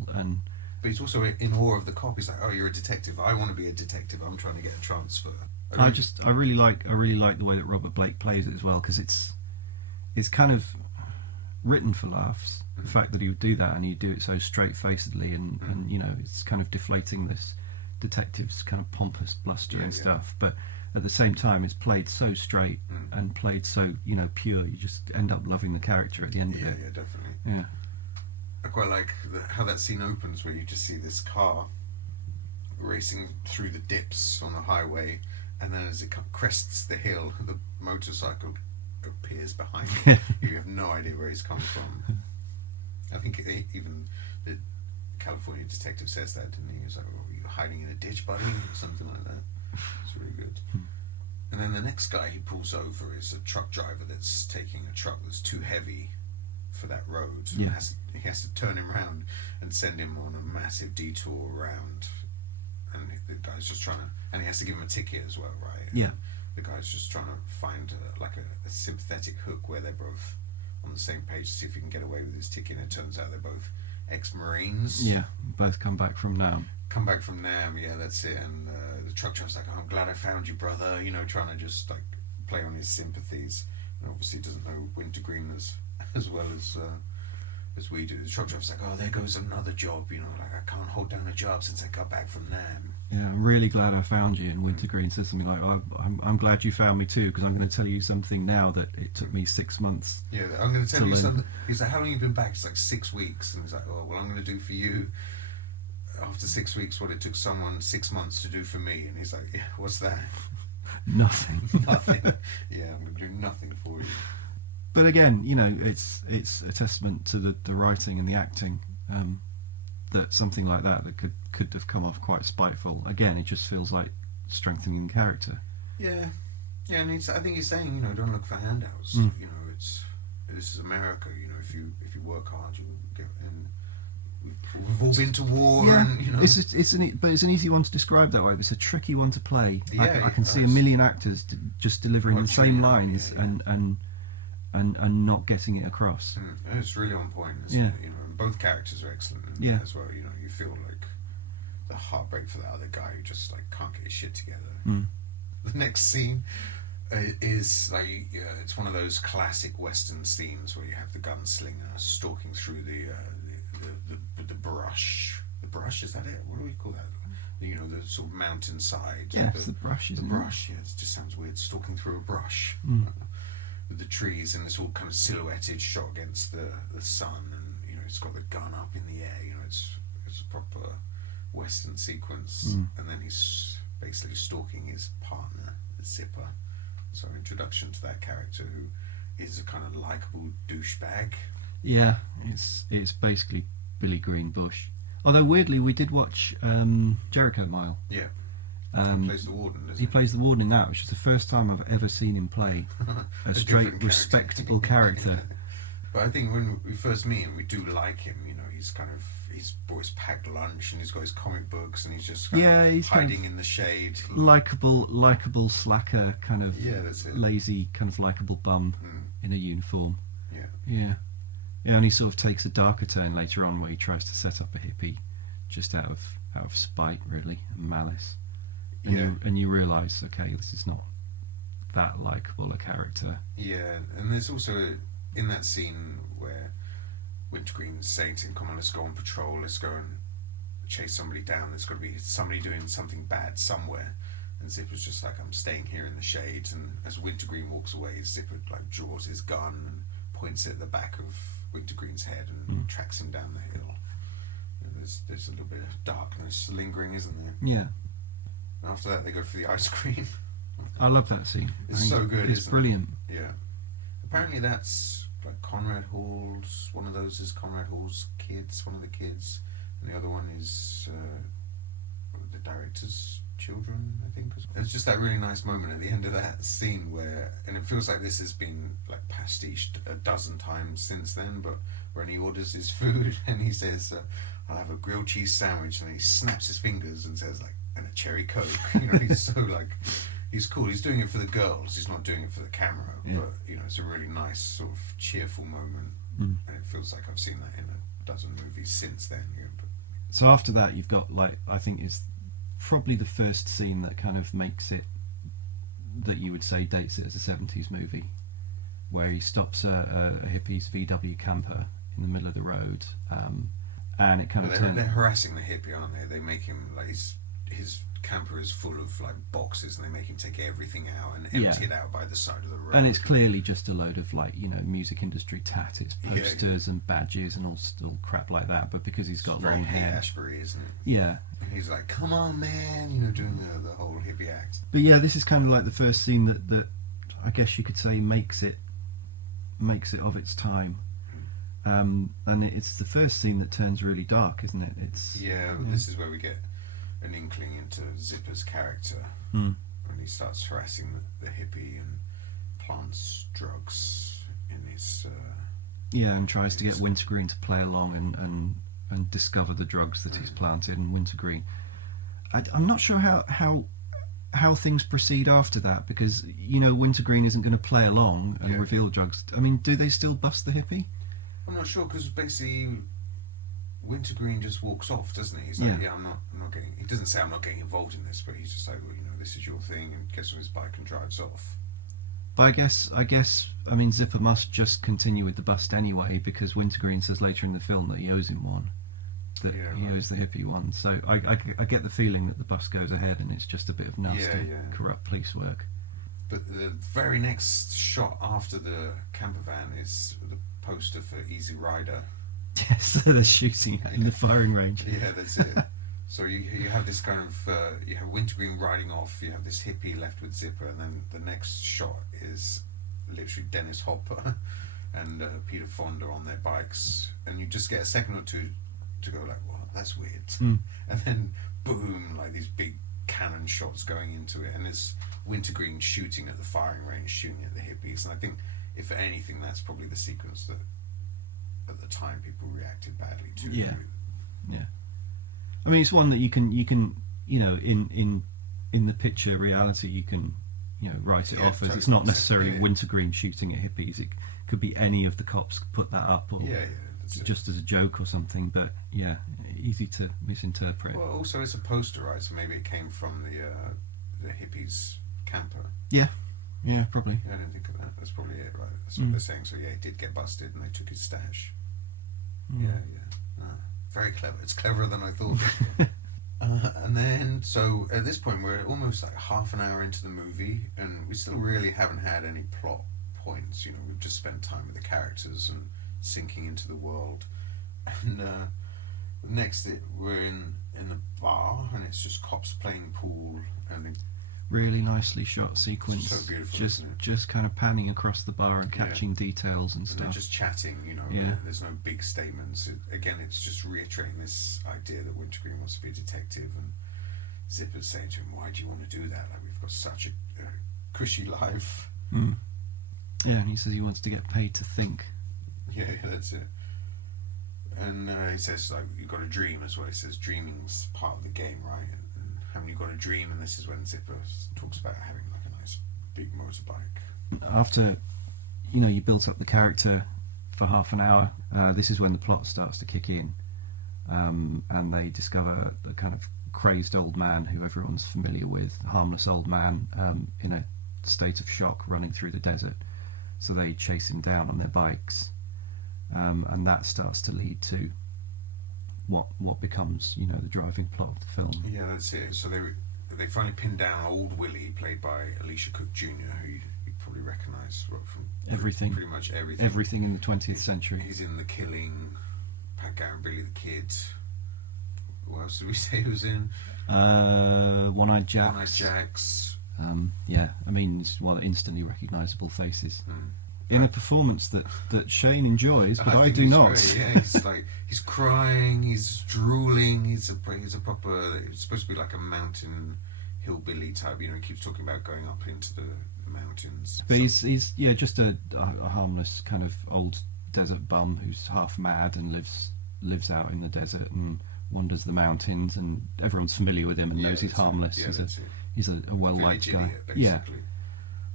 but he's also in awe of the cop. He's like, "Oh, you're a detective. I want to be a detective. I'm trying to get a transfer." I really like the way that Robert Blake plays it as well, because it's kind of written for laughs. The fact that he would do that and he'd do it so straight-facedly, and it's kind of deflating this detective's kind of pompous bluster and stuff, but at the same time it's played so straight and played so pure. You just end up loving the character at the end of it. Yeah, definitely. I quite like how that scene opens, where you just see this car racing through the dips on the highway, and then as it crests the hill, the motorcycle appears behind him. You have no idea where he's come from. I think even the California detective says that, didn't he? He's like, "Oh, are you hiding in a ditch, buddy?" or something like that. It's really good. And then the next guy he pulls over is a truck driver that's taking a truck that's too heavy for that road. He has to turn him around and send him on a massive detour around. And the guy's just trying to... And he has to give him a ticket as well, right? Yeah. The guy's just trying to find a sympathetic hook where they're both on the same page to see if he can get away with his ticket. And it turns out they're both ex-Marines. Yeah, both come back from Nam. Yeah, that's it. And the truck driver's like, "Oh, I'm glad I found you, brother," trying to just like play on his sympathies. And obviously doesn't know Wintergreen as well as we do. The truck driver's like, "Oh, there goes another job, like I can't hold down a job since I got back from Nam." Yeah, I'm really glad I found you. And Wintergreen says something like, I'm glad you found me too, because I'm going to tell you something now that it took me 6 months. Yeah, I'm going to tell you something. He's like, "How long have you been back?" It's like 6 weeks. And he's like, "Oh, well, I'm going to do for you after 6 weeks what it took someone 6 months to do for me." And he's like, "Yeah, what's that?" Nothing. Nothing. Yeah, I'm going to do nothing for you. But again, it's a testament to the writing and the acting, that something like that could have come off quite spiteful. Again, it just feels like strengthening the character. Yeah, and I think he's saying, don't look for handouts. This is America. If you work hard, you'll get. And we've all been to war, and it's an easy one to describe that way. But it's a tricky one to play. I can see a million actors just delivering the same lines and not getting it across. It's really on point, isn't it? And both characters are excellent as well. You feel like the heartbreak for that other guy who just like can't get his shit together. The next scene is like it's one of those classic Western scenes where you have the gunslinger stalking through the brush. The brush, is that it? What do we call that? The sort of mountainside. Yeah, it's the brush, isn't it? The brush, yeah. It just sounds weird, stalking through a brush. With the trees, and it's all kind of silhouetted, shot against the sun, and it's got the gun up in the air. It's a proper Western sequence, and then he's basically stalking his partner, the Zipper. So introduction to that character, who is a kind of likable douchebag. Yeah, it's basically Billy Green Bush. Although weirdly, we did watch Jericho Mile. Yeah. He plays the warden, doesn't he? He plays the warden in that, which is the first time I've ever seen him play a straight, respectable character. But I think when we first meet him, we do like him. You know, he's always packed lunch, and he's got his comic books, and he's just he's hiding in the shade. Likeable slacker, kind of that's it. lazy, kind of likeable bum in a uniform. Yeah. And he sort of takes a darker turn later on, where he tries to set up a hippie, just out of spite, really, and malice. And you realise, okay, this is not that likeable a character. Yeah, and there's also in that scene where Wintergreen's saying to him, "Come on, let's go on patrol. Let's go and chase somebody down. There's got to be somebody doing something bad somewhere." And Zipper's just like, "I'm staying here in the shade." And as Wintergreen walks away, Zipper like draws his gun and points it at the back of Wintergreen's head and tracks him down the hill. And there's a little bit of darkness lingering, isn't there? Yeah. And after that, they go for the ice cream. I love that scene. It's so good. It's brilliant. Yeah. Apparently, that's like Conrad Hall's. One of those is Conrad Hall's kids. One of the kids, and the other one is the director's children, I think. It's just that really nice moment at the end of that scene where, and it feels like this has been like pastiched a dozen times since then, but when he orders his food and he says, "I'll have a grilled cheese sandwich," and then he snaps his fingers and says like, "and a cherry coke." You know, he's so like, he's cool. He's doing it for the girls. He's not doing it for the camera. Yeah. But you know, it's a really nice sort of cheerful moment, and it feels like I've seen that in a dozen movies since then. You know, but so after that, you've got like, I think it's probably the first scene that kind of makes it, that you would say dates it as a 70s movie, where he stops a hippie's VW camper in the middle of the road, and it kind of they're harassing the hippie, aren't they? They make him like his camper is full of like boxes, and they make him take everything out and empty it out by the side of the road. And it's clearly just a load of like, you know, music industry tat. It's posters and badges and all crap like that. But because he's got long hair, Ashbury, isn't it? Yeah. And he's like, "Come on, man," you know, doing the whole hippie act. But yeah, this is kind of like the first scene that I guess you could say makes it of its time. And it's the first scene that turns really dark, isn't it? This is where we get an inkling into Zipper's character when he starts harassing the hippie and plants drugs in his and tries to get Wintergreen to play along and discover the drugs that he's planted. And Wintergreen, I'm not sure how things proceed after that, because you know Wintergreen isn't going to play along and reveal drugs. I mean, do they still bust the hippie? I'm not sure, because basically Wintergreen just walks off, doesn't he? He's like, I'm not getting. He doesn't say I'm not getting involved in this, but he's just like, well, you know, this is your thing, and gets on his bike and drives off. But I guess, Zipper must just continue with the bust anyway, because Wintergreen says later in the film that he owes him one, that he owes the hippie one. So I get the feeling that the bust goes ahead, and it's just a bit of nasty, corrupt police work. But the very next shot after the camper van is the poster for Easy Rider. Yes, they're shooting in the firing range. Yeah, that's it. So you have this kind of you have Wintergreen riding off. You have this hippie left with Zipper, and then the next shot is literally Dennis Hopper and Peter Fonda on their bikes, and you just get a second or two to go like, "Well, that's weird," and then boom, like these big cannon shots going into it, and it's Wintergreen shooting at the firing range, shooting at the hippies. And I think, if anything, that's probably the sequence that at the time people reacted badly to. Yeah. I mean, it's one that you can you know, in the picture reality, you can, you know, write it off as it's not necessarily Wintergreen shooting at hippies. It could be any of the cops put that up, or just as a joke or something. But easy to misinterpret. Well, also it's a poster, right? So maybe it came from the hippies camper. Yeah, probably. I didn't think of that. That's probably it, right? That's what they're saying. So it did get busted, and they took his stash. Very clever. It's cleverer than I thought. And then, so at this point, we're almost like half an hour into the movie, and we still really haven't had any plot points. You know, we've just spent time with the characters and sinking into the world. And next, we're in the bar, and it's just cops playing pool, and really nicely shot sequence. So beautiful, just kind of panning across the bar and catching details and stuff. They're just chatting, you know. There's no big statements. Again, it's just reiterating this idea that Wintergreen wants to be a detective, and Zipper's saying to him, "Why do you want to do that? Like, we've got such a cushy life." Yeah, and he says he wants to get paid to think. Yeah, that's it. And he says, like, you've got to dream as well. He says dreaming's part of the game, right? And haven't you got a dream? And this is when Zipper talks about having like a nice big motorbike. After, you built up the character for half an hour, this is when the plot starts to kick in. And they discover the kind of crazed old man who everyone's familiar with, harmless old man in a state of shock running through the desert. So they chase him down on their bikes, and that starts to lead to what becomes, the driving plot of the film. Yeah, that's it. So they finally pin down old Willie, played by Alicia Cook Jr., who you probably recognise from Everything. pretty much everything. Everything in the 20th century. He's in The Killing, Pat Garrett, Billy the Kid. What else did we say he was in? One-Eyed Jacks. One-Eyed Jacks. Yeah, I mean, it's one of the instantly recognisable faces. Mm. In a performance that Shane enjoys, but I think do he's not. great, yeah, he's crying, he's drooling, he's a proper. It's supposed to be like a mountain hillbilly type. He keeps talking about going up into the mountains. But he's just a harmless kind of old desert bum who's half mad and lives out in the desert and wanders the mountains, and everyone's familiar with him and knows he's harmless. He's a well-liked guy. Idiot, basically. Yeah,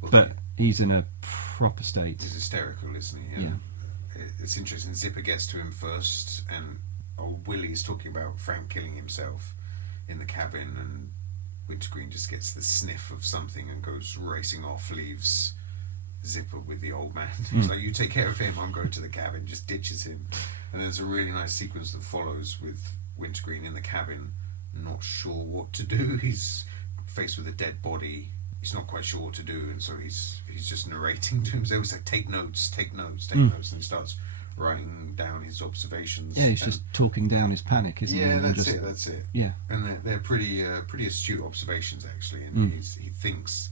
Well, but he's in a proper state. He's hysterical, isn't he? Yeah. It's interesting. Zipper gets to him first, and old Willie's talking about Frank killing himself in the cabin, and Wintergreen just gets the sniff of something and goes racing off, leaves Zipper with the old man. He's like, "You take care of him. I'm going to the cabin." Just ditches him, and there's a really nice sequence that follows with Wintergreen in the cabin, not sure what to do. He's faced with a dead body. He's not quite sure what to do, and so he's just narrating to himself. He's like, take notes, notes, and he starts writing down his observations. Yeah, he's just talking down his panic, isn't he? Yeah, that's it. Yeah, and they're pretty astute observations actually, and he thinks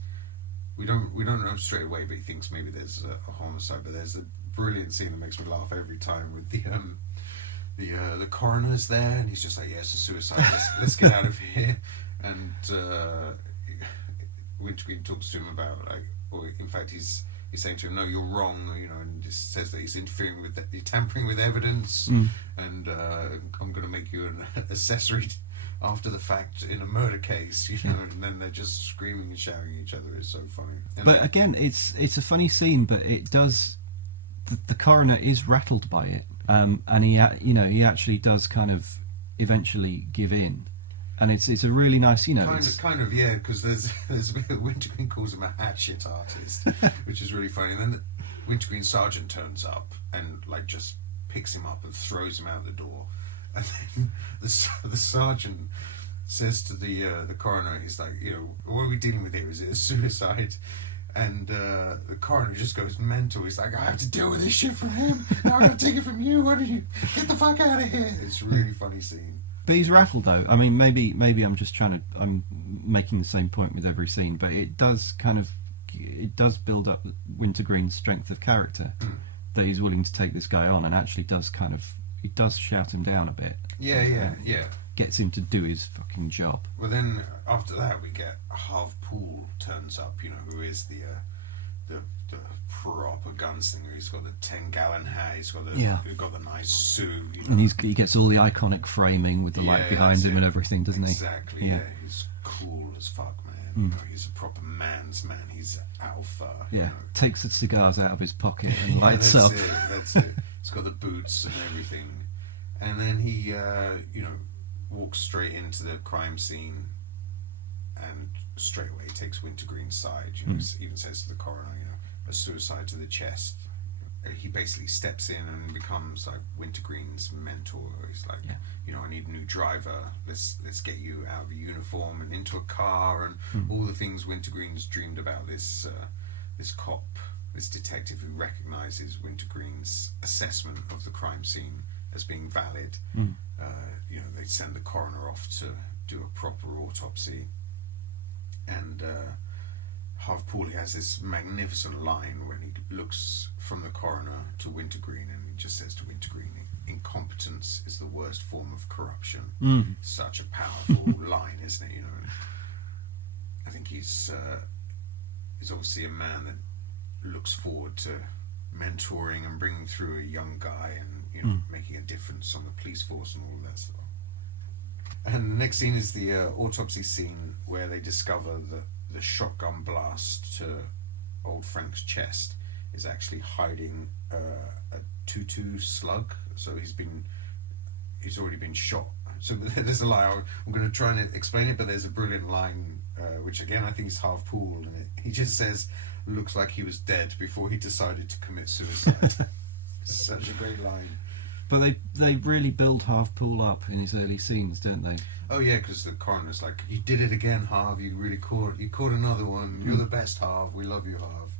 we don't know straight away, but he thinks maybe there's a homicide. But there's a brilliant scene that makes me laugh every time with the coroner's there, and he's just like, "Yeah, it's a suicide. Let's get out of here." And Wintergreen talks to him about or in fact he's saying to him, "No, you're wrong," and just says that he's interfering with you're tampering with evidence, and I'm going to make you an accessory after the fact in a murder case, and then they're just screaming and shouting at each other. It's so funny. But again, it's a funny scene, but it does. The coroner is rattled by it, and he actually does kind of eventually give in. And it's a really nice, kind of, yeah, because there's a bit of Wintergreen calls him a hatchet artist, which is really funny. And then the Wintergreen sergeant turns up and just picks him up and throws him out the door. And then the sergeant says to the coroner, he's like, what are we dealing with here? Is it a suicide? And the coroner just goes mental. He's like, I have to deal with this shit from him. Now I'm going to take it from you. Why don't you get the fuck out of here? It's a really funny scene. But he's rattled though. I mean, maybe I'm making the same point with every scene, but it does build up Wintergreen's strength of character that he's willing to take this guy on, and actually he does shout him down a bit. Yeah. Gets him to do his fucking job. Well, then after that we get Harv Poole turns up, who is the proper gunslinger. He's got the 10-gallon hat. He's got the nice suit. And he gets all the iconic framing with the light behind him and everything, doesn't he? Exactly. Yeah. He's cool as fuck, man. He's a proper man's man. He's alpha. Yeah. Takes the cigars out of his pocket and lights up. That's it. He's got the boots and everything, and then he walks straight into the crime scene, and straight away takes Wintergreen's side. Even says to the coroner, a suicide to the chest. He basically steps in and becomes like Wintergreen's mentor. He's like, I need a new driver. Let's get you out of a uniform and into a car, and all the things Wintergreen's dreamed about. This cop, this detective who recognizes Wintergreen's assessment of the crime scene as being valid. They send the coroner off to do a proper autopsy, and Harv Poole has this magnificent line when he looks from the coroner to Wintergreen, and he just says to Wintergreen, "Incompetence is the worst form of corruption." Such a powerful line, isn't it? I think he's obviously a man that looks forward to mentoring and bringing through a young guy and, you know, making a difference on the police force and all of that stuff. And the next scene is the autopsy scene where they discover that the shotgun blast to old Frank's chest is actually hiding a 2-2 slug. So he's already been shot. So there's a line. I'm going to try and explain it, but there's a brilliant line, which again I think is half pooled, and he just says, "Looks like he was dead before he decided to commit suicide." Such a great line. But they really build Harv-Pool up in his early scenes, don't they? Oh yeah, because the coroner's like, "You did it again, Harv. You caught another one. You're the best, Harv. We love you, Harv."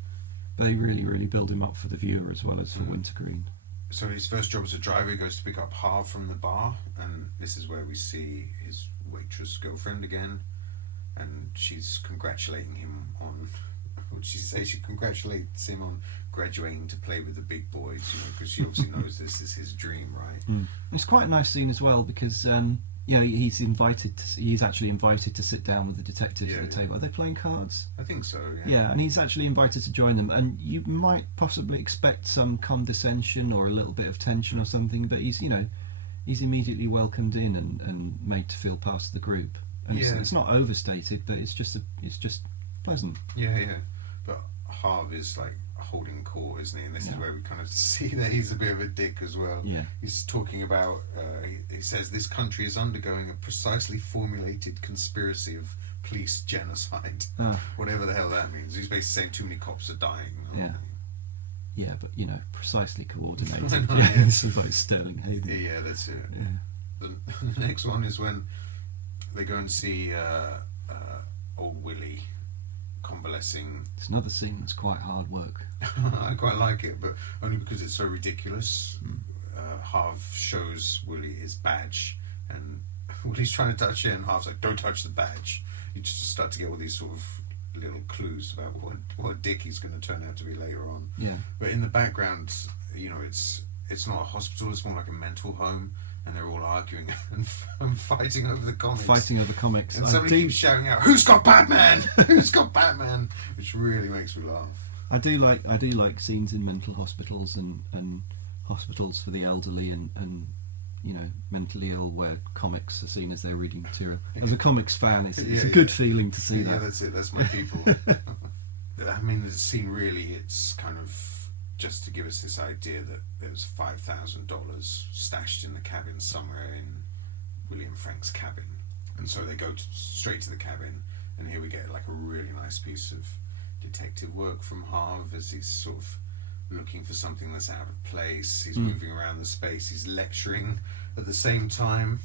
They really, really build him up for the viewer as well as for Wintergreen. So his first job as a driver, he goes to pick up Harv from the bar, and this is where we see his waitress girlfriend again, and she's congratulating him on. What did she say? She congratulates him on graduating to play with the big boys, you know, because she obviously knows this is his dream, right? It's quite a nice scene as well because he's actually invited to sit down with the detectives at the table. Are they playing cards? I think so. Yeah, and he's actually invited to join them, and you might possibly expect some condescension or a little bit of tension or something, but he's immediately welcomed in and made to feel part of the group. And it's not overstated, but it's just pleasant. Yeah. But Harv is like holding court, isn't he? And this is where we kind of see that he's a bit of a dick as well. Yeah. He's talking about, he says, this country is undergoing a precisely formulated conspiracy of police genocide. Whatever the hell that means. He's basically saying too many cops are dying. Yeah, but, precisely coordinated. I know, This is like Sterling Hayden. Yeah, that's it. Yeah. The next one is when they go and see old Willie convalescing. It's another scene that's quite hard work. I quite like it, but only because it's so ridiculous. Harv shows Willie his badge, and Willie's trying to touch it, and Harv's like, "Don't touch the badge." You just start to get all these sort of little clues about what a dick he's going to turn out to be later on. Yeah. But in the background, it's not a hospital; it's more like a mental home. And they're all arguing and fighting over the comics. And somebody keeps shouting out, "Who's got Batman? Who's got Batman?" Which really makes me laugh. I do like scenes in mental hospitals and hospitals for the elderly and mentally ill where comics are seen as their reading material. As a comics fan, it's a good feeling to see that. Yeah, that's it. That's my people. I mean, the scene really, it's kind of just to give us this idea that there was $5,000 stashed in the cabin somewhere in William Frank's cabin, and so they go straight to the cabin, and here we get like a really nice piece of detective work from Harv as he's sort of looking for something that's out of place. He's moving around the space, he's lecturing at the same time.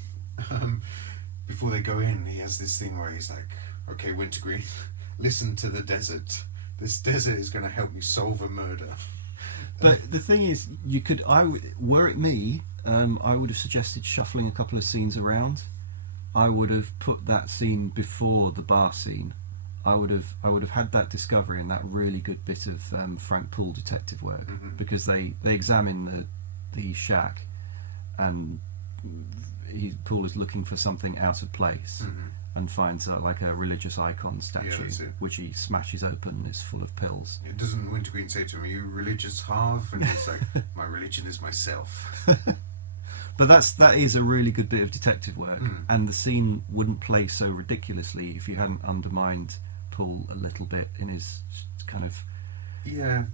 Before they go in, he has this thing where he's like, "Okay, Wintergreen, listen to the desert. This desert is going to help me solve a murder." But the thing is, were it me, I would have suggested shuffling a couple of scenes around. I would have put that scene before the bar scene. I would have had that discovery and that really good bit of Frank Poole detective work, because they examine the shack, and Poole is looking for something out of place. And finds like a religious icon statue, which he smashes open and it's full of pills. It doesn't Wintergreen say to him, "Are you religious, Harv?" And he's like, "My religion is myself." But that is a really good bit of detective work, and the scene wouldn't play so ridiculously if you hadn't undermined Poole a little bit in his kind of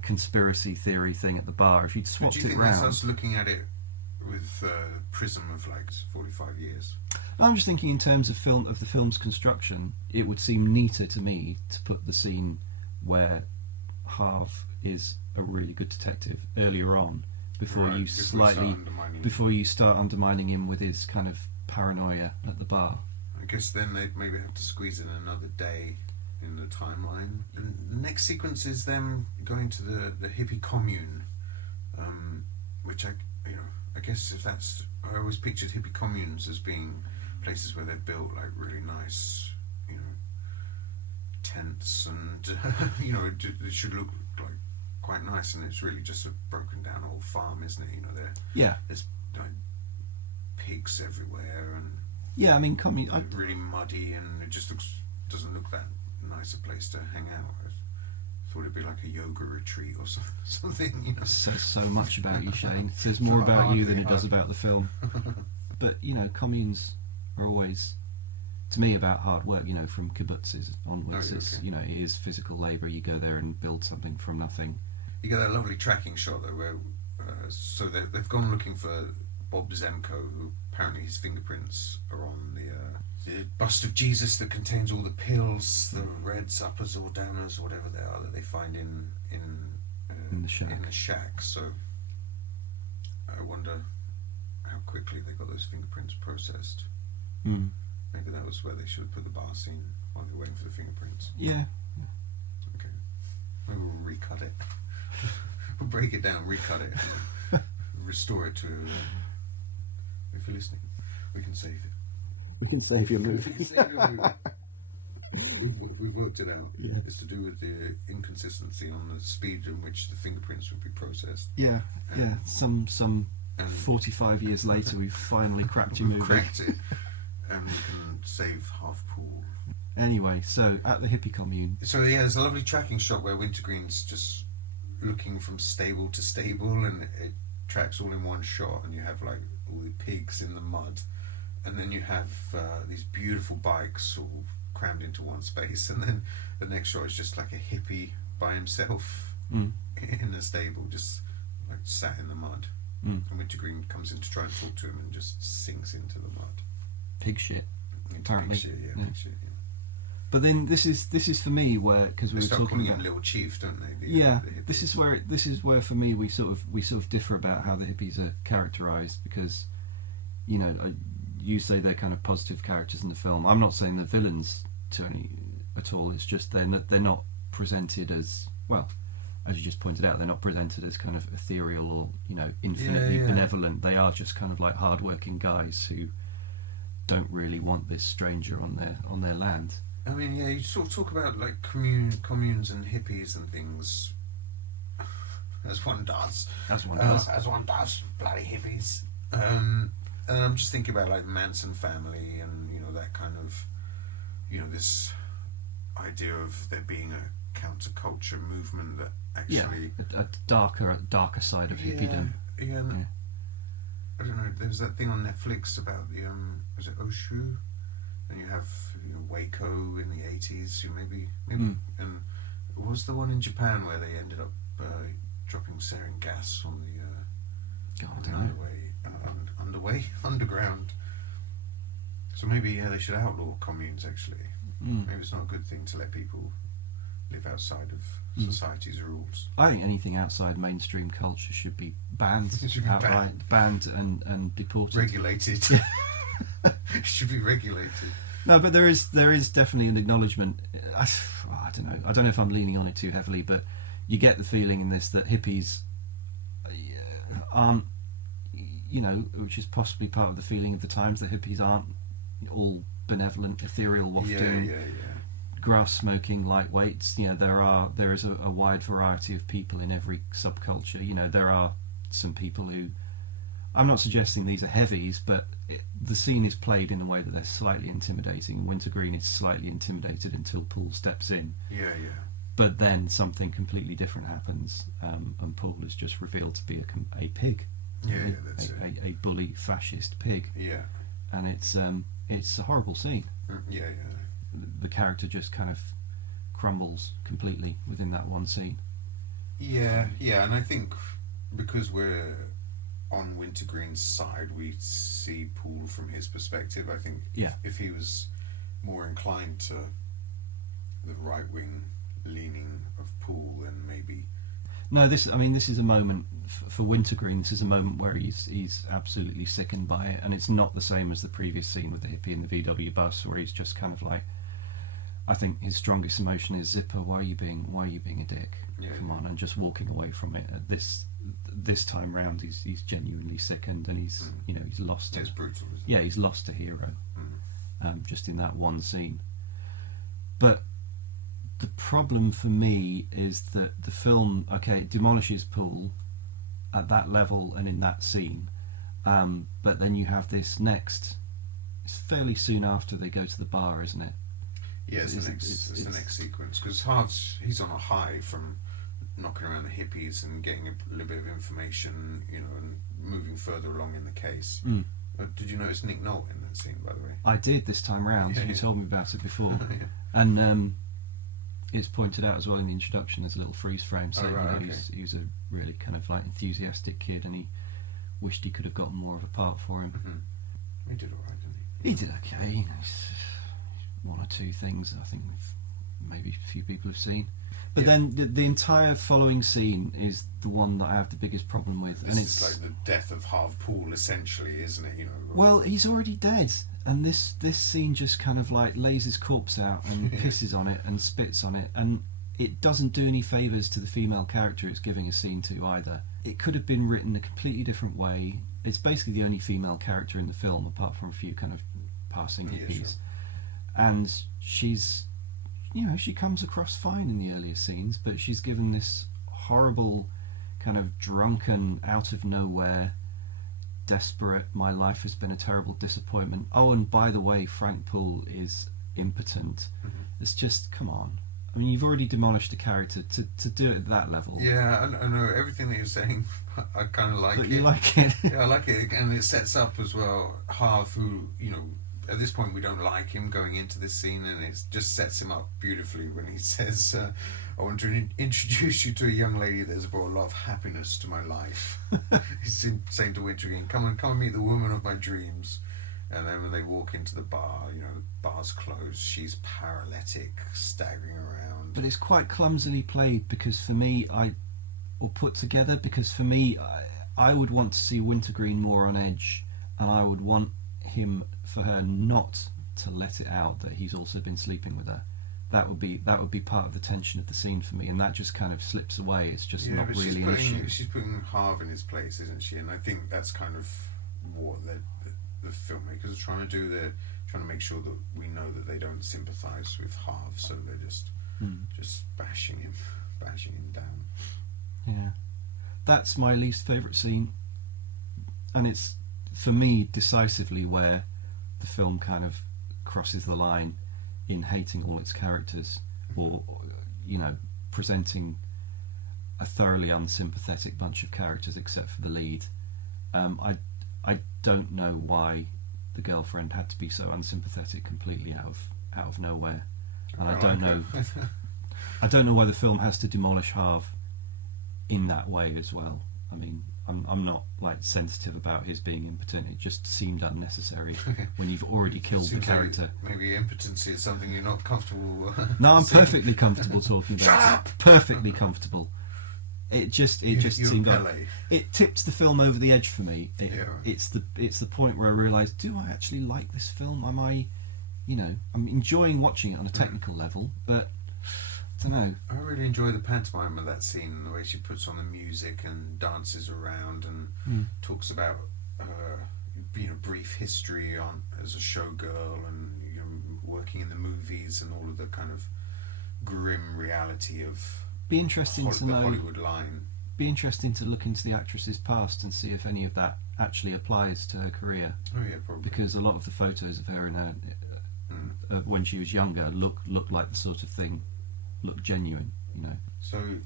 conspiracy theory thing at the bar. If you'd swapped it around. Do you think that's us looking at it with the prism of like 45 years? I'm just thinking in terms of the film's construction, it would seem neater to me to put the scene where Harv is a really good detective earlier on, before you start undermining him with his kind of paranoia at the bar. I guess then they'd maybe have to squeeze in another day in the timeline. And the next sequence is them going to the hippie commune, which I guess if that's, I always pictured hippie communes as being places where they've built like really nice, tents, and it should look like quite nice, and it's really just a broken down old farm, isn't it? There's like pigs everywhere, and really muddy, and it just doesn't look that nice a place to hang out. thought it'd be like a yoga retreat or something. You know, It says so much about you, Shane. It says more about you than it does about the film. But you know, communes are always, to me, about hard work. You know, from kibbutzes onwards, it's you know, it is physical labour. You go there and build something from nothing. You get that lovely tracking shot though, where so they've gone looking for Bob Zemko, who apparently his fingerprints are on the bust of Jesus that contains all the pills, the red uppers or downers, or whatever they are, that they find in the shack. In the shack. So I wonder how quickly they got those fingerprints processed. Mm. Maybe that was where they should have put the bar scene while they were waiting for the fingerprints. Yeah. Okay. Maybe we'll recut it. We'll break it down, recut it, and restore it to. If you're listening, we can save it. We can save your movie. We can save your movie. We've worked it out. Yeah. It's to do with the inconsistency on the speed in which the fingerprints would be processed. Yeah, yeah. Some 45 years later, we've finally cracked your movie. Cracked it, and we can save half pool. Anyway, so at the hippie commune. So yeah, there's a lovely tracking shot where Wintergreen's just looking from stable to stable, and it tracks all in one shot, and you have like all the pigs in the mud, and then you have these beautiful bikes all crammed into one space, and then the next shot is just like a hippie by himself in a stable, just like sat in the mud, and Wintergreen comes in to try and talk to him and just sinks into the mud. Pig shit. Apparently. Pig shit, yeah. Pig shit, yeah. But then this is for me where, because we were talking calling about him Little Chief, don't they? This is where for me we sort of differ about how the hippies are characterized, because you know, you say they're kind of positive characters in the film. I'm not saying they're villains to any at all. It's just they're not presented as, well, as you just pointed out, they're not presented as kind of ethereal or, you know, infinitely benevolent. They are just kind of like hardworking guys who don't really want this stranger on their land. I mean, yeah, you sort of talk about like communes and hippies and things, as one does. As one does. As one does, bloody hippies. And I'm just thinking about like Manson family, and you know, that kind of, you know, this idea of there being a counterculture movement that actually a darker side of hippiedom. Yeah. I don't know. There was that thing on Netflix about the was it Oshu? And you have, you know, Waco in the 80s. Maybe, and it was the one in Japan where they ended up dropping sarin gas on the underground. So maybe they should outlaw communes. Actually, maybe it's not a good thing to let people live outside of society's rules. I think anything outside mainstream culture should be banned. It should be banned and deported. Regulated. It should be regulated. No, but there is definitely an acknowledgement. I don't know if I'm leaning on it too heavily, but you get the feeling in this that hippies aren't, you know, which is possibly part of the feeling of the times, that hippies aren't all benevolent, ethereal, wafting, grass smoking lightweights. You know, there is a wide variety of people in every subculture. You know, there are some people who, I'm not suggesting these are heavies, but the scene is played in a way that they're slightly intimidating. Wintergreen is slightly intimidated until Paul steps in. Yeah. But then something completely different happens, and Paul is just revealed to be a pig. That's a bully fascist pig. Yeah. And it's a horrible scene. Yeah. The character just kind of crumbles completely within that one scene. Yeah, and I think because we're on Wintergreen's side, we see Paul from his perspective. I think if he was more inclined to the right-wing leaning of Paul, then maybe... No, this is a moment for Wintergreen. This is a moment where he's absolutely sickened by it, and it's not the same as the previous scene with the hippie in the VW bus, where he's just kind of like, I think his strongest emotion is, Zipper, why are you being a dick? Come on, and just walking away from it. This time round, he's genuinely sickened, and he's lost. It's brutal. He's lost a hero, just in that one scene. But the problem for me is that the film, it demolishes Paul at that level and in that scene, but then you have this next. It's fairly soon after they go to the bar, isn't it? Yeah, it's the next sequence, because he's on a high from knocking around the hippies and getting a little bit of information, and moving further along in the case. Did you notice Nick Nolte in that scene, by the way? I did this time round. You told me about it before. Yeah. And it's pointed out as well in the introduction. There's a little freeze frame saying okay. he was a really kind of like enthusiastic kid, and he wished he could have gotten more of a part for him. Mm-hmm. He did all right, didn't he? He did okay. One or two things I think maybe a few people have seen. But then the entire following scene is the one that I have the biggest problem with. This is like the death of Harv Poole, essentially, isn't it? Well, he's already dead, and this scene just kind of like lays his corpse out and pisses on it and spits on it, and it doesn't do any favours to the female character it's giving a scene to either. It could have been written a completely different way. It's basically the only female character in the film, apart from a few kind of passing hippies. Yeah, sure. And she's, she comes across fine in the earlier scenes, but she's given this horrible kind of drunken, out of nowhere, desperate, my life has been a terrible disappointment. Oh, and by the way, Frank Poole is impotent. It's just, come on. I mean, you've already demolished a character to do it at that level. Yeah, I know everything that you're saying. I kind of like but it. You like it? Yeah, I like it, and it sets up as well Harv, who at this point we don't like him going into this scene, and it just sets him up beautifully when he says, "I want to introduce you to a young lady that has brought a lot of happiness to my life." He's saying to Wintergreen, "Come and meet the woman of my dreams." And then when they walk into the bar, the bar's closed, she's paralytic, staggering around. But it's quite clumsily played because for me, I would want to see Wintergreen more on edge, and I would want for her not to let it out that he's also been sleeping with her. That would be part of the tension of the scene for me, and that just kind of slips away. It's just not really an issue. She's putting Harv in his place, isn't she? And I think that's kind of what the filmmakers are trying to do. They're trying to make sure that we know that they don't sympathise with Harv, so they're just bashing him down. Yeah, that's my least favourite scene, and it's for me decisively where the film kind of crosses the line in hating all its characters, or presenting a thoroughly unsympathetic bunch of characters except for the lead. I don't know why the girlfriend had to be so unsympathetic completely out of nowhere, and I don't know why the film has to demolish Harv in that way as well. I mean, I'm not like sensitive about his being impotent. It just seemed unnecessary when you've already killed the character. Like maybe impotency is something you're not comfortable. No, I'm perfectly comfortable talking about. Shut up! Perfectly comfortable. It just seemed like it tipped the film over the edge for me. It's the point where I realised, do I actually like this film? Am I, I'm enjoying watching it on a technical level, but I don't know. I really enjoy the pantomime of that scene, and the way she puts on the music and dances around and talks about brief history as a showgirl and working in the movies and all of the kind of grim reality of. Be interesting to know. Hollywood line. Be interesting to look into the actress's past and see if any of that actually applies to her career. Oh yeah, probably. Because a lot of the photos of her in her when she was younger look like the sort of thing, look genuine, So,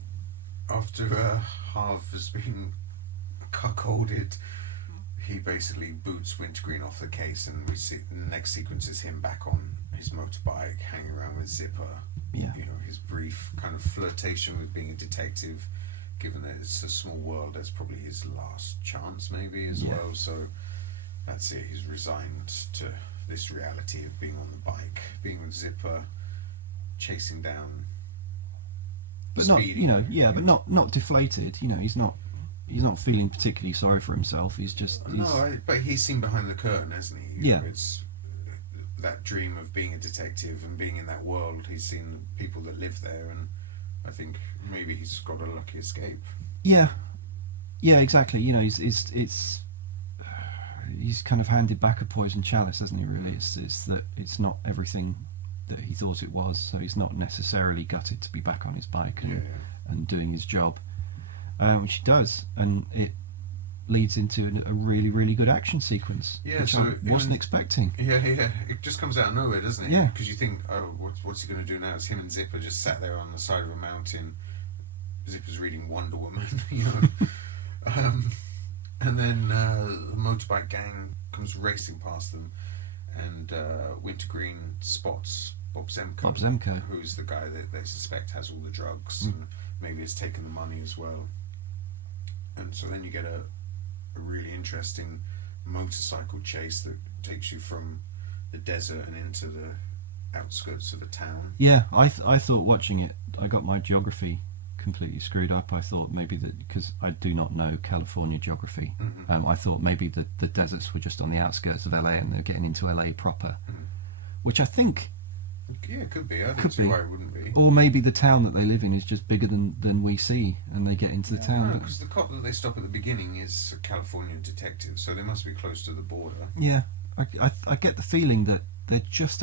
after Harv has been cuckolded, he basically boots Wintergreen off the case, and we see the next sequence is him back on his motorbike, hanging around with Zipper. Yeah. His brief kind of flirtation with being a detective, given that it's a small world, that's probably his last chance maybe as well. So that's it, he's resigned to this reality of being on the bike, being with Zipper, chasing down but speeding. but not deflated. He's not feeling particularly sorry for himself. But he's seen behind the curtain, hasn't he? Yeah. It's that dream of being a detective and being in that world. He's seen the people that live there, and I think maybe he's got a lucky escape. Yeah, exactly. He's kind of handed back a poison chalice, hasn't he? Really, it's that it's not everything that he thought it was. So he's not necessarily gutted to be back on his bike and doing his job, which he does, and leads into a really, really good action sequence, Yeah, which so I wasn't expecting. Yeah, it just comes out of nowhere, doesn't it? Yeah. Because you think, oh, what's he going to do now? It's him and Zipper just sat there on the side of a mountain. Zipper's reading Wonder Woman, and then the motorbike gang comes racing past them, and Wintergreen spots Bob Zemko, who's the guy that they suspect has all the drugs and maybe has taken the money as well. And so then you get a really interesting motorcycle chase that takes you from the desert and into the outskirts of the town. Yeah, I thought watching it, I got my geography completely screwed up. I thought maybe that, because I do not know California geography, I thought maybe the deserts were just on the outskirts of LA and they're getting into LA proper, which I think... Yeah, it could be. I don't see why it wouldn't be. Or maybe the town that they live in is just bigger than we see, and they get into the town. No, because the cop that they stop at the beginning is a Californian detective, so they must be close to the border. Yeah, I get the feeling that they're just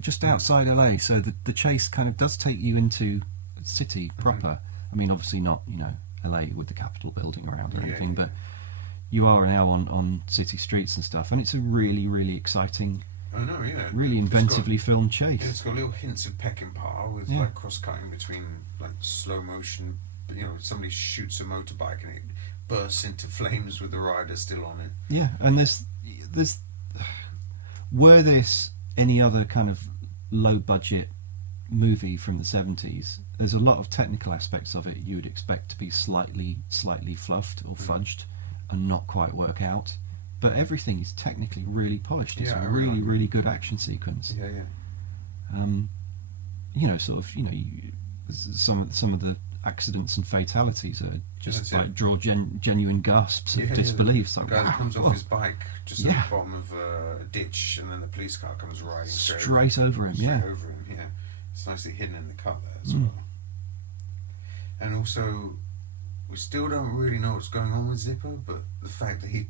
just outside LA, so the chase kind of does take you into the city proper. I mean, obviously not LA with the Capitol building around or anything, but you are now on city streets and stuff, and it's a really, really exciting. I know, yeah. Really inventively filmed chase. Yeah, it's got little hints of Peckinpah with like cross-cutting between like slow motion. Somebody shoots a motorbike and it bursts into flames with the rider still on it. Yeah, and there's were this any other kind of low-budget movie from the 70s, there's a lot of technical aspects of it you would expect to be slightly fluffed or fudged and not quite work out. But everything is technically really polished. It's a really, really good action sequence. Yeah. Some of the accidents and fatalities are just draw genuine gasps of disbelief. The guy that comes off his bike just at the bottom of a ditch, and then the police car comes riding straight over him. Over him. Yeah, it's nicely hidden in the cut there as well. And also, we still don't really know what's going on with Zipper, but the fact that he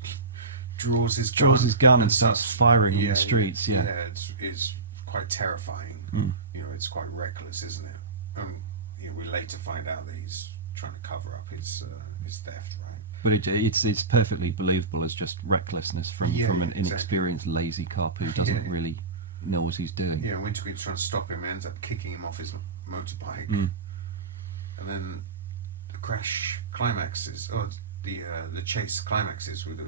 draws his gun and starts firing in the streets. It's quite terrifying. It's quite reckless, isn't it? We later find out that he's trying to cover up his theft, right? But it's perfectly believable as just recklessness from an inexperienced, lazy cop who doesn't really know what he's doing. Yeah, Wintergreen's trying to stop him, ends up kicking him off his motorbike, and then the crash climaxes, the chase climaxes with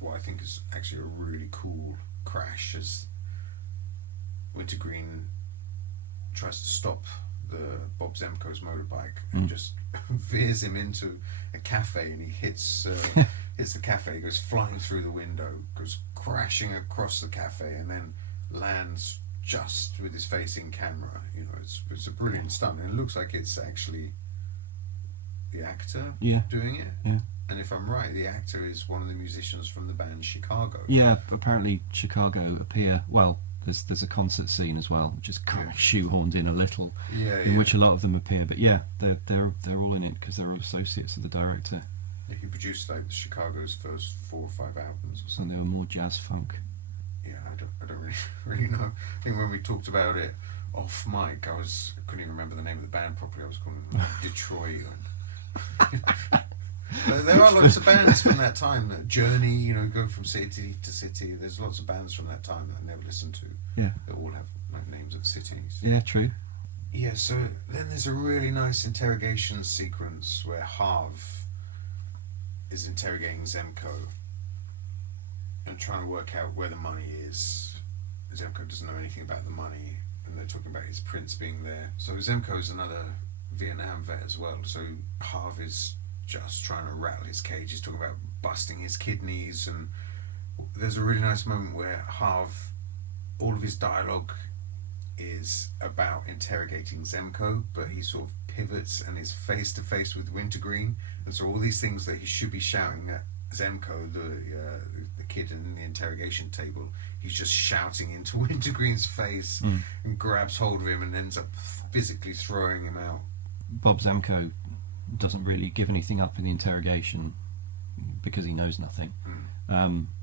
what I think is actually a really cool crash as Wintergreen tries to stop the Bob Zemko's motorbike and just veers him into a cafe, and he hits the cafe, he goes flying through the window, goes crashing across the cafe, and then lands just with his face in camera. It's a brilliant stunt, and it looks like it's actually the actor doing it. Yeah. And if I'm right, the actor is one of the musicians from the band Chicago. Yeah, apparently Chicago appear. Well, there's a concert scene as well, just kind of shoehorned in a little, in which a lot of them appear. But they're all in it because they're all associates of the director. Yeah, he produced like Chicago's first 4 or 5 albums or something. And they were more jazz funk. Yeah, I don't really know. I think when we talked about it off mic, I couldn't even remember the name of the band properly. I was calling them Detroit. There are lots of bands from that time. That Journey, go from city to city. There's lots of bands from that time that I never listened to. Yeah. That all have like names of cities. Yeah, true. Yeah, so then there's a really nice interrogation sequence where Harv is interrogating Zemko and trying to work out where the money is. Zemko doesn't know anything about the money, and they're talking about his prince being there. So Zemko's another Vietnam vet as well. So Harv is just trying to rattle his cage. He's talking about busting his kidneys, and there's a really nice moment where Harv, all of his dialogue is about interrogating Zemko, but he sort of pivots and is face to face with Wintergreen, and so all these things that he should be shouting at Zemko, the kid in the interrogation table, he's just shouting into Wintergreen's face and grabs hold of him and ends up physically throwing him out. Bob Zemko doesn't really give anything up in the interrogation because he knows nothing.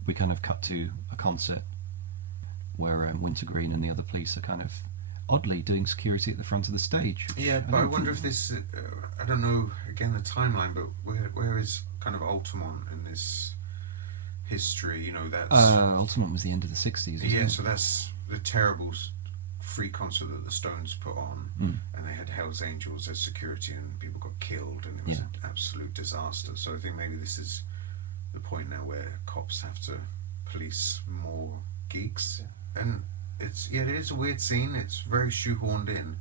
We kind of cut to a concert where Wintergreen and the other police are kind of oddly doing security at the front of the stage. Yeah, but I wonder if this, I don't know, again, the timeline, but where is kind of Altamont in this history. You know, that's Altamont was the end of the 60s, wasn't it? so that's the terrible free concert that the Stones put on, and they had Hell's Angels as security, and people got killed, and it was an absolute disaster. So I think maybe this is the point now where cops have to police more geeks, and it is a weird scene. It's very shoehorned in,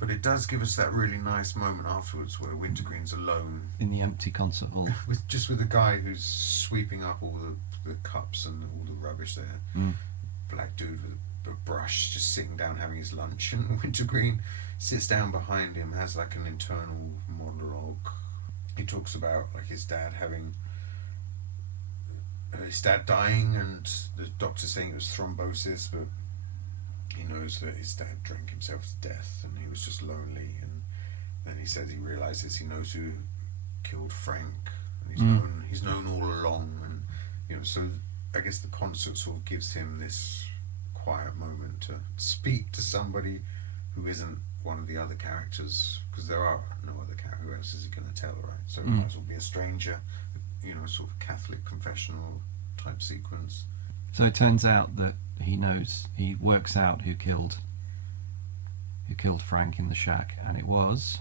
but it does give us that really nice moment afterwards where Wintergreen's alone in the empty concert hall with a guy who's sweeping up all the cups and all the rubbish there. Black dude with a brush, just sitting down having his lunch, and Wintergreen sits down behind him, has like an internal monologue. He talks about like his dad dying, and the doctor saying it was thrombosis, but he knows that his dad drank himself to death and he was just lonely. And then he says he realizes he knows who killed Frank, and he's known all along. And you know, so I guess the concert sort of gives him this quiet moment to speak to somebody who isn't one of the other characters, because there are no other character. Who else is he going to tell, right? So it might as well be a stranger, you know, sort of Catholic confessional type sequence. So it turns out that he works out who killed Frank in the shack, and it was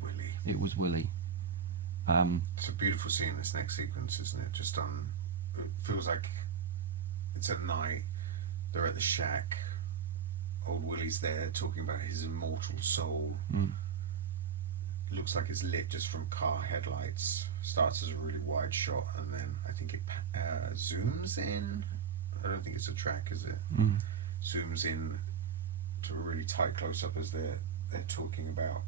Willie. It was Willie. It's a beautiful scene, this next sequence, isn't it? It feels like it's at night, they're at the shack, old Willie's there talking about his immortal soul. It looks like it's lit just from car headlights. Starts as a really wide shot, and then I think it zooms in. I don't think it's a track, is it? Zooms in to a really tight close-up as they're talking about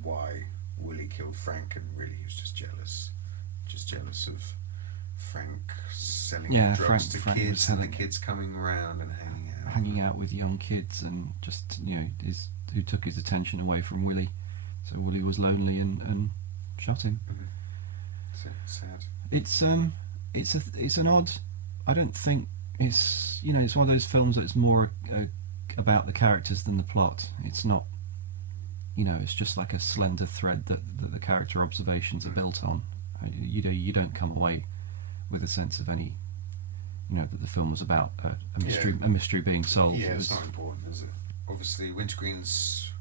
why Willie killed Frank, and really he was just jealous of Frank selling drugs to Frank kids, and the kids coming around and hanging out with young kids, and just, you know, who took his attention away from Willie. So Willie was lonely and shot him. Sad. It's an odd. I don't think it's, you know, it's one of those films that's more about the characters than the plot. It's not, you know, it's just like a slender thread that the character observations are built on. You don't come away with a sense of any, you know, that the film was about a mystery being solved. Yeah, it's not important, is it? Obviously, Wintergreen's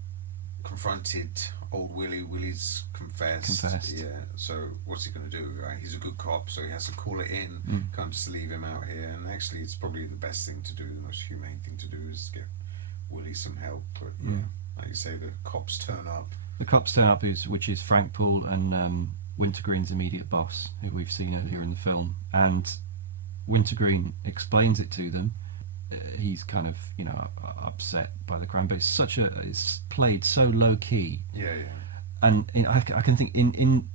confronted old Willie. Willie's confessed. Yeah. So what's he going to do? Right? He's a good cop, so he has to call it in. Can't just leave him out here. And actually, it's probably the best thing to do. The most humane thing to do is get Willie some help. But like you say, the cops turn up. The cops turn up, which is Frank Poole and Wintergreen's immediate boss, who we've seen earlier in the film, and Wintergreen explains it to them. He's kind of, you know, upset by the crime, but it's played so low key. And I can think in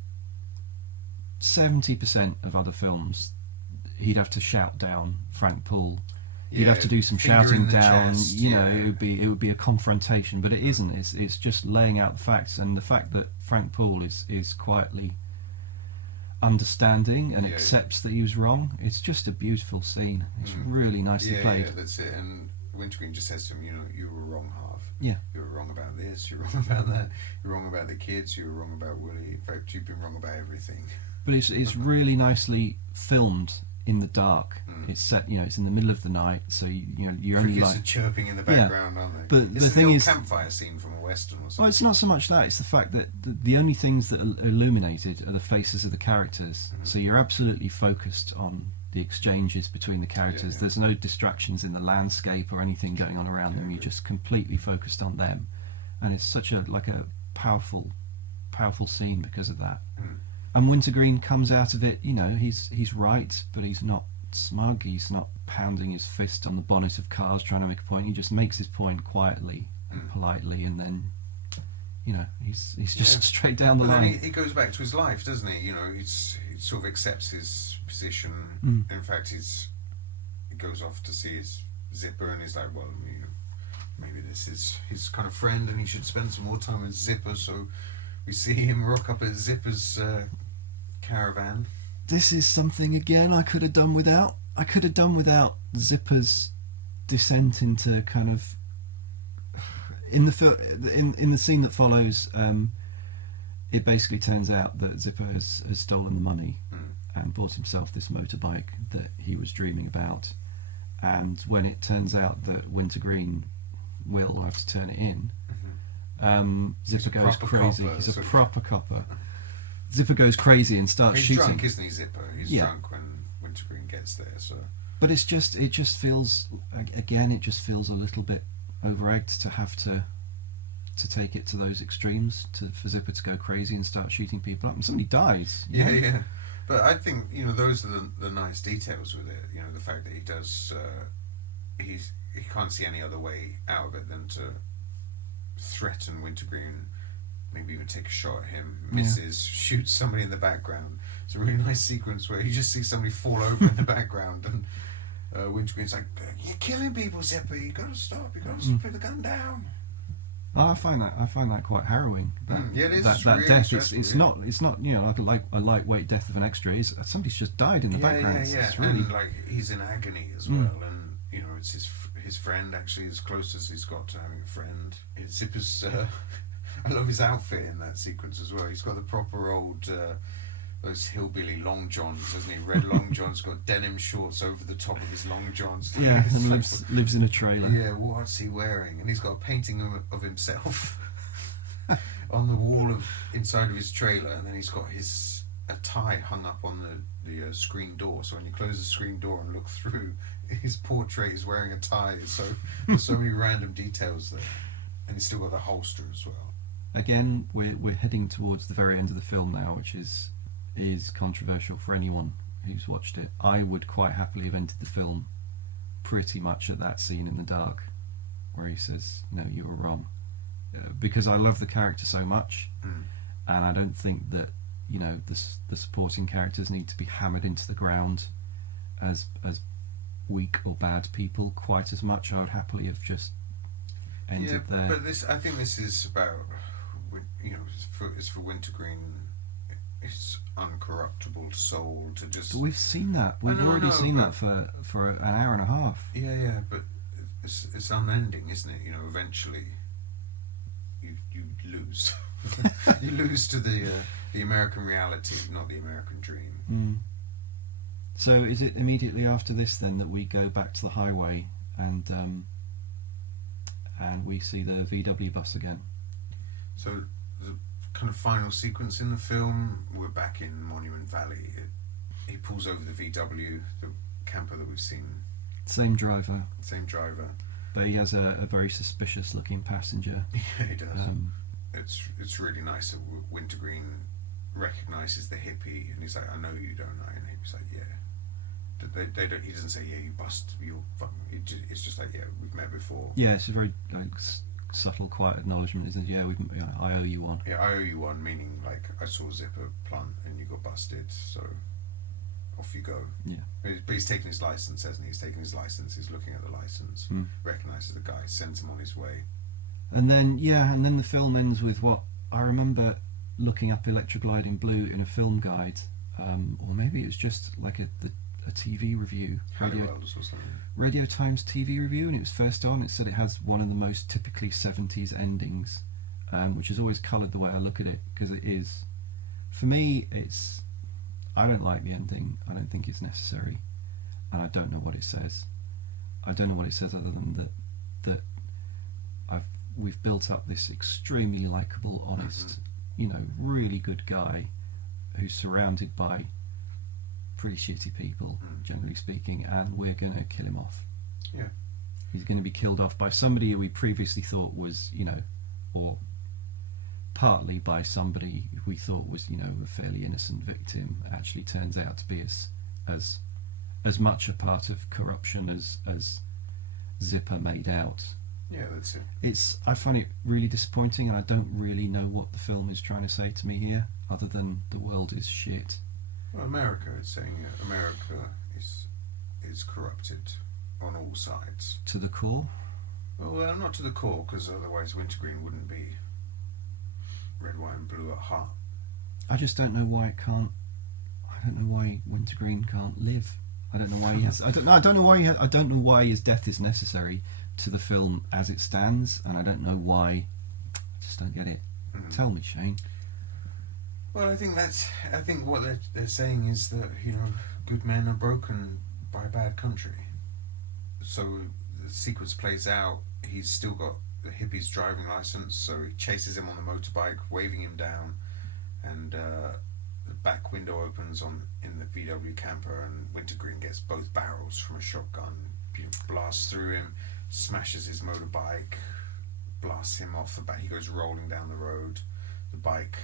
70% of other films, he'd have to shout down Frank Poole. He'd have to do some shouting down. Chest, you know, it would be a confrontation, but it isn't. It's just laying out the facts, and the fact that Frank Poole is quietly understanding and accepts that he was wrong. It's just a beautiful scene. It's really nicely played. Yeah, that's it. And Wintergreen just says to him, you know, you were wrong half. Yeah. You were wrong about this, you're wrong about that, you're wrong about the kids, you were wrong about Willie. In fact, you've been wrong about everything. But it's really nicely filmed in the dark. It's set, you know, it's in the middle of the night, so you're only crickets are chirping in the background, aren't they? But it's the thing is, campfire scene from a western or something. Well, it's not so much that; it's the fact that the only things that are illuminated are the faces of the characters. So you're absolutely focused on the exchanges between the characters. There's no distractions in the landscape or anything going on around them. You're just completely focused on them, and it's such a powerful scene because of that. And Wintergreen comes out of it, you know, he's right, but he's not smug. He's not pounding his fist on the bonnet of cars trying to make a point. He just makes his point quietly and politely, and then, you know, he's just straight down the line. Then he goes back to his life, doesn't he? You know, he sort of accepts his position. In fact, he goes off to see his Zipper, and he's like, well, you know, maybe this is his kind of friend, and he should spend some more time with Zipper. So we see him rock up at Zipper's caravan. This is something, again, I could have done without. I could have done without Zipper's descent into kind of in the scene that follows. it basically turns out that Zipper has stolen the money Mm. and bought himself this motorbike that he was dreaming about. And when it turns out that Wintergreen will have to turn it in, Zipper goes crazy. Copper, He's a so- proper copper. Zipper goes crazy and starts He's shooting. drunk, isn't he, Zipper? He's Yeah. drunk when Wintergreen gets there, so... But it just feels, again, it just feels a little bit over-egged to have to take it to those extremes, for Zipper to go crazy and start shooting people up, and somebody dies. you know? Yeah. But I think, those are the nice details with it. The fact that he does, he can't see any other way out of it than to threaten Wintergreen, maybe even take a shot at him, misses, shoots somebody in the background. It's a really nice sequence where you just see somebody fall over in the background, and Wintergreen's like, "You're killing people, Zipper. You gotta stop. You gotta put the gun down." Oh, I find that quite harrowing. Yeah, it is. That It's really death. stressful, It's yeah. not like a lightweight death of an extra. Somebody's just died in the background. Yeah. It's really, And he's in agony as well, and it's his friend, actually, as close as he's got to having a friend. Zipper's. I love his outfit in that sequence as well. He's got the proper old. Those hillbilly long johns, hasn't he? Red long johns, got denim shorts over the top of his long johns. yeah, It's and like- lives in a trailer. Yeah, what's he wearing? And he's got a painting of himself on the wall inside of his trailer, and then he's got a tie hung up on the screen door. So when you close the screen door and look through, his portrait is wearing a tie. So there's so many random details there, and he's still got the holster as well. Again, we're heading towards the very end of the film now, which is controversial for anyone who's watched it. I would quite happily have ended the film pretty much at that scene in the dark where he says, "No, you were wrong," because I love the character so much, and I don't think that the supporting characters need to be hammered into the ground as weak or bad people quite as much. I would happily have just ended there. But I think this is about, it's for Wintergreen, his uncorruptible soul to just. But we've seen that. We've already seen that for an hour and a half. Yeah, but it's unending, isn't it? Eventually, you lose. You lose to the American reality, not the American dream. So is it immediately after this then that we go back to the highway and we see the VW bus again? So the kind of final sequence in the film, we're back in Monument Valley. He pulls over the VW, the camper that we've seen. Same driver, But he has a very suspicious looking passenger. Yeah, he does. It's really nice that Wintergreen recognises the hippie, and he's like, "I know you, don't I?" And he's like, "Yeah." They don't. He doesn't say, "Yeah, you bust. You're fucking." It's just like, "Yeah, we've met before." Yeah, it's a very subtle, quiet acknowledgement, isn't it? Yeah, I owe you one. Yeah, I owe you one, meaning like I saw Zipper plant and you got busted, so off you go. Yeah. But he's taking his license, hasn't he? He's taking his license. He's looking at the license, recognises the guy, sends him on his way. And then the film ends with what I remember looking up Electra Glide In Blue in a film guide, or maybe it was just like a TV review, Radio Times TV review, and it was first on. It said it has one of the most typically 70s endings, which has always coloured the way I look at it, because it is, for me, I don't like the ending. I don't think it's necessary, and I don't know what it says. I don't know what it says other than that we've built up this extremely likeable, honest, really good guy who's surrounded by pretty shitty people, generally speaking, and we're going to kill him off. Yeah. He's going to be killed off by somebody who we previously thought was, or partly by somebody we thought was, a fairly innocent victim, actually turns out to be as much a part of corruption as Zipper made out. Yeah, that's it. I find it really disappointing, and I don't really know what the film is trying to say to me here, other than the world is shit. Well, America is saying America is corrupted on all sides. To the core? Well, not to the core, because otherwise Wintergreen wouldn't be red, white, and blue at heart. I just don't know why it can't. I don't know why Wintergreen can't live. I don't know why he has. I don't know why his death is necessary to the film as it stands, and I don't know why. I just don't get it. Tell me, Shane. Well, I think what they're saying is that, good men are broken by a bad country. So the sequence plays out. He's still got the hippie's driving license, so he chases him on the motorbike, waving him down, and the back window opens on in the VW camper, and Wintergreen gets both barrels from a shotgun, blasts through him, smashes his motorbike, blasts him off the back. He goes rolling down the road. The bike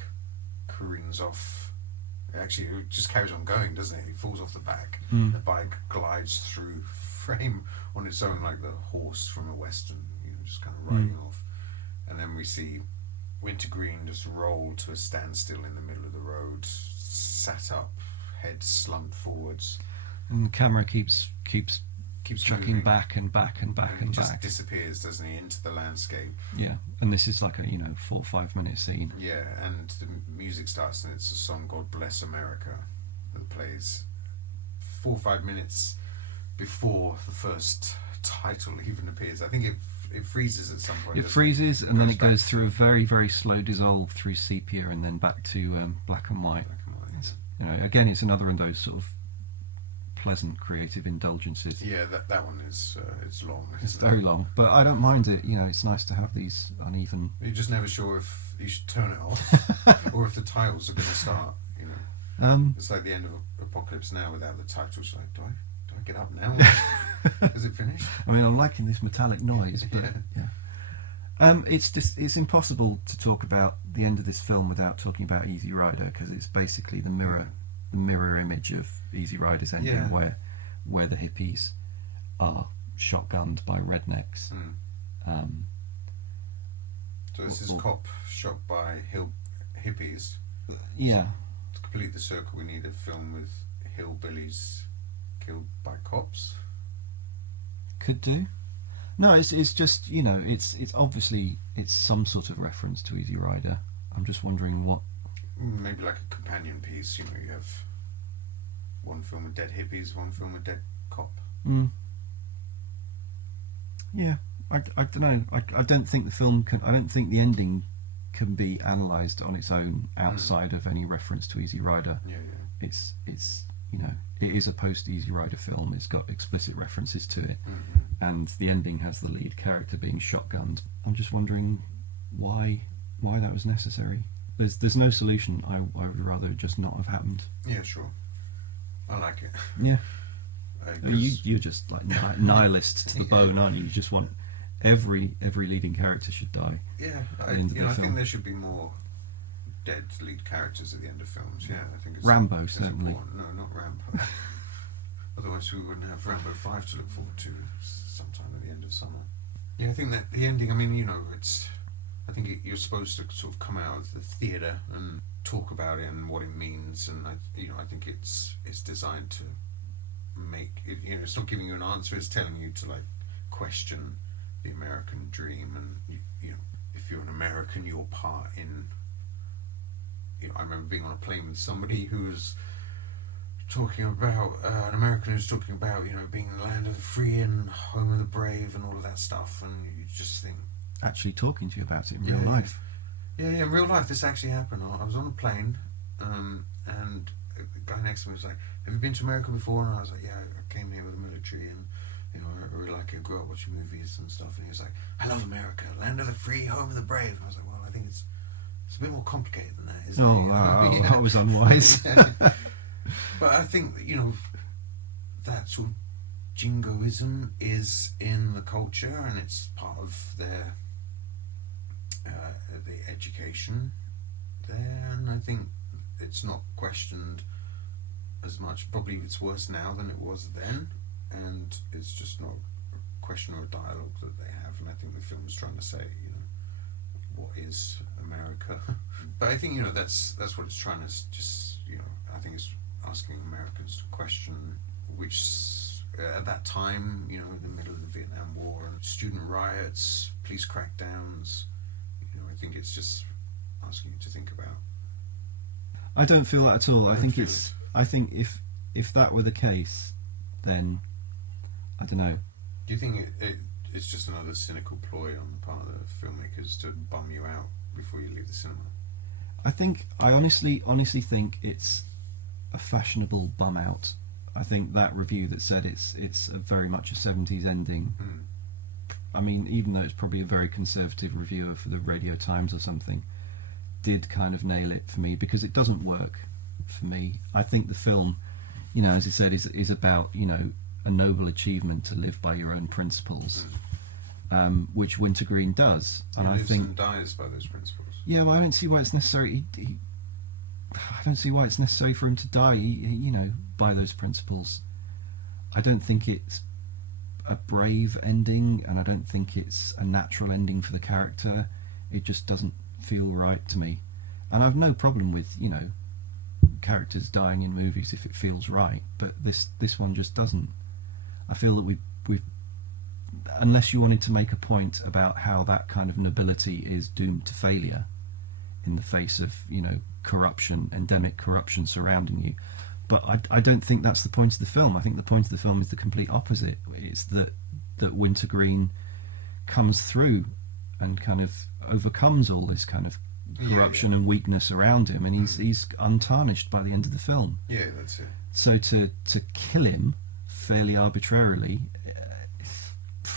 careens off. Actually, it just carries on going, doesn't it? He falls off the back. The bike glides through frame on its own, like the horse from a western, just kind of riding off. And then we see Wintergreen just roll to a standstill in the middle of the road, sat up, head slumped forwards. And the camera keeps chucking moving. back and back and back and just back. Disappears, doesn't he, into the landscape. Yeah, and this is like a 4 or 5 minute scene. Yeah, and the music starts, and it's a song, God Bless America, that plays 4 or 5 minutes before the first title even appears. I think it freezes at some point. It freezes, and then it goes through a to very, very slow dissolve through sepia, and then back to black and white. black and white. Again, it's another of those sort of pleasant creative indulgences. Yeah, that one is it's long. It's very long, but I don't mind it. It's nice to have these uneven. You're just never sure if you should turn it off or if the titles are going to start. It's like the end of Apocalypse Now without the titles. Like, do I get up now? Is it finished? I mean, I'm liking this metallic noise, but yeah. It's impossible to talk about the end of this film without talking about Easy Rider, because it's basically the mirror image of Easy Rider's ending, where the hippies are shotgunned by rednecks. So this is cop shot by hippies. Yeah. So to complete the circle, we need a film with hillbillies killed by cops. Could do. No, it's just it's obviously it's some sort of reference to Easy Rider. I'm just wondering what. Maybe like a companion piece. You have one film with dead hippies, one film with dead cop. Yeah, I don't know. I don't think the film can. I don't think the ending can be analysed on its own outside of any reference to Easy Rider. Yeah. It's it is a post Easy Rider film. It's got explicit references to it, and the ending has the lead character being shotgunned. I'm just wondering why that was necessary. There's no solution. I would rather it just not have happened. Yeah, sure. I like it. Yeah. You're just like nihilist to the bone, aren't you? You just want every leading character should die. Yeah, I think there should be more dead lead characters at the end of films. Yeah, I think it's Rambo certainly. Important. No, not Rambo. Otherwise, we wouldn't have Rambo 5 to look forward to sometime at the end of summer. Yeah, I think that the ending. I mean, I think you're supposed to sort of come out of the theatre and talk about it and what it means, and I think it's designed to make it. It's not giving you an answer; it's telling you to question the American dream, and if you're an American, your part in. I remember being on a plane with somebody who was talking about an American who's talking about being the land of the free and home of the brave and all of that stuff, and you just think. Actually talking to you about it in real life. Yeah, in real life this actually happened. I was on a plane, and the guy next to me was like, "Have you been to America before?" And I was like, "Yeah, I came here with the military, and I really like it. I grew up watching movies and stuff." And he was like, "I love America, land of the free, home of the brave." And I was like, "Well, I think it's a bit more complicated than that, isn't it?" Oh, that was unwise. But I think that sort of jingoism is in the culture, and it's part of their the education there, and I think it's not questioned as much. Probably it's worse now than it was then, and it's just not a question or a dialogue that they have. And I think the film is trying to say, what is America? But I think that's what it's trying to just I think it's asking Americans to question which at that time in the middle of the Vietnam War and student riots, police crackdowns. I think it's just asking you to think about. I don't feel that at all. I think it's. I think if that were the case, then I don't know. Do you think it's just another cynical ploy on the part of the filmmakers to bum you out before you leave the cinema? I honestly think it's a fashionable bum out. I think that review that said it's very much a 70s ending. Mm. I mean, even though it's probably a very conservative reviewer for the Radio Times or something, did kind of nail it for me, because it doesn't work for me. I think the film, you know, as I said, is about, you know, a noble achievement to live by your own principles, which Wintergreen does, and he I lives think and dies by those principles. yeah, well, I don't see why it's necessary. I don't see why it's necessary for him to die, you know, by those principles. I don't think it's a brave ending, and I don't think it's a natural ending for the character. It just doesn't feel right to me. And I've no problem with, you know, characters dying in movies if it feels right, but this one just doesn't. I feel that we've unless you wanted to make a point about how that kind of nobility is doomed to failure in the face of, you know, corruption, endemic corruption surrounding you. But I don't think that's the point of the film. I think the point of the film is the complete opposite. It's that Wintergreen comes through and kind of overcomes all this kind of corruption and weakness around him, and he's untarnished by the end of the film. Yeah, that's it. So to kill him fairly arbitrarily,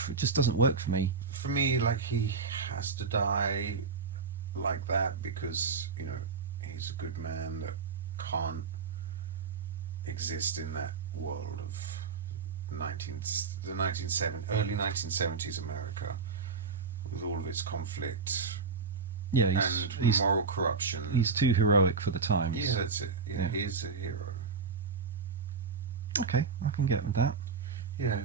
it just doesn't work for me. For me, like, he has to die like that because, you know, he's a good man that can't exist in that world of early 1970s America, with all of its conflict, yeah, and moral corruption. He's too heroic for the times. Yeah, that's it. Yeah, he's a hero. Okay, I can get with that. Yeah,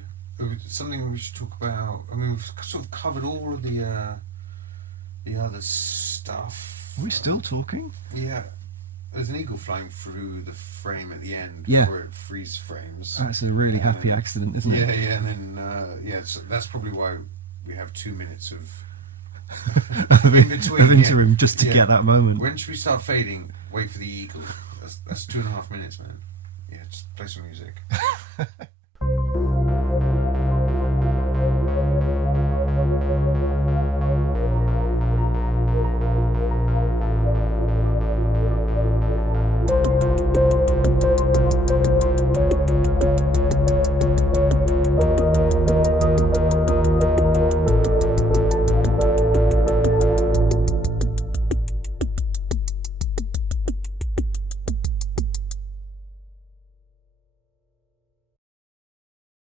something we should talk about. I mean, we've sort of covered all of the other stuff. Are we still talking? Yeah. There's an eagle flying through the frame at the end before it freeze frames. That's a really happy accident, isn't it? Yeah, yeah, and then so that's probably why we have 2 minutes of in between, of interim just to get that moment. When should we start fading? Wait for the eagle. That's 2.5 minutes, man. Yeah, just play some music.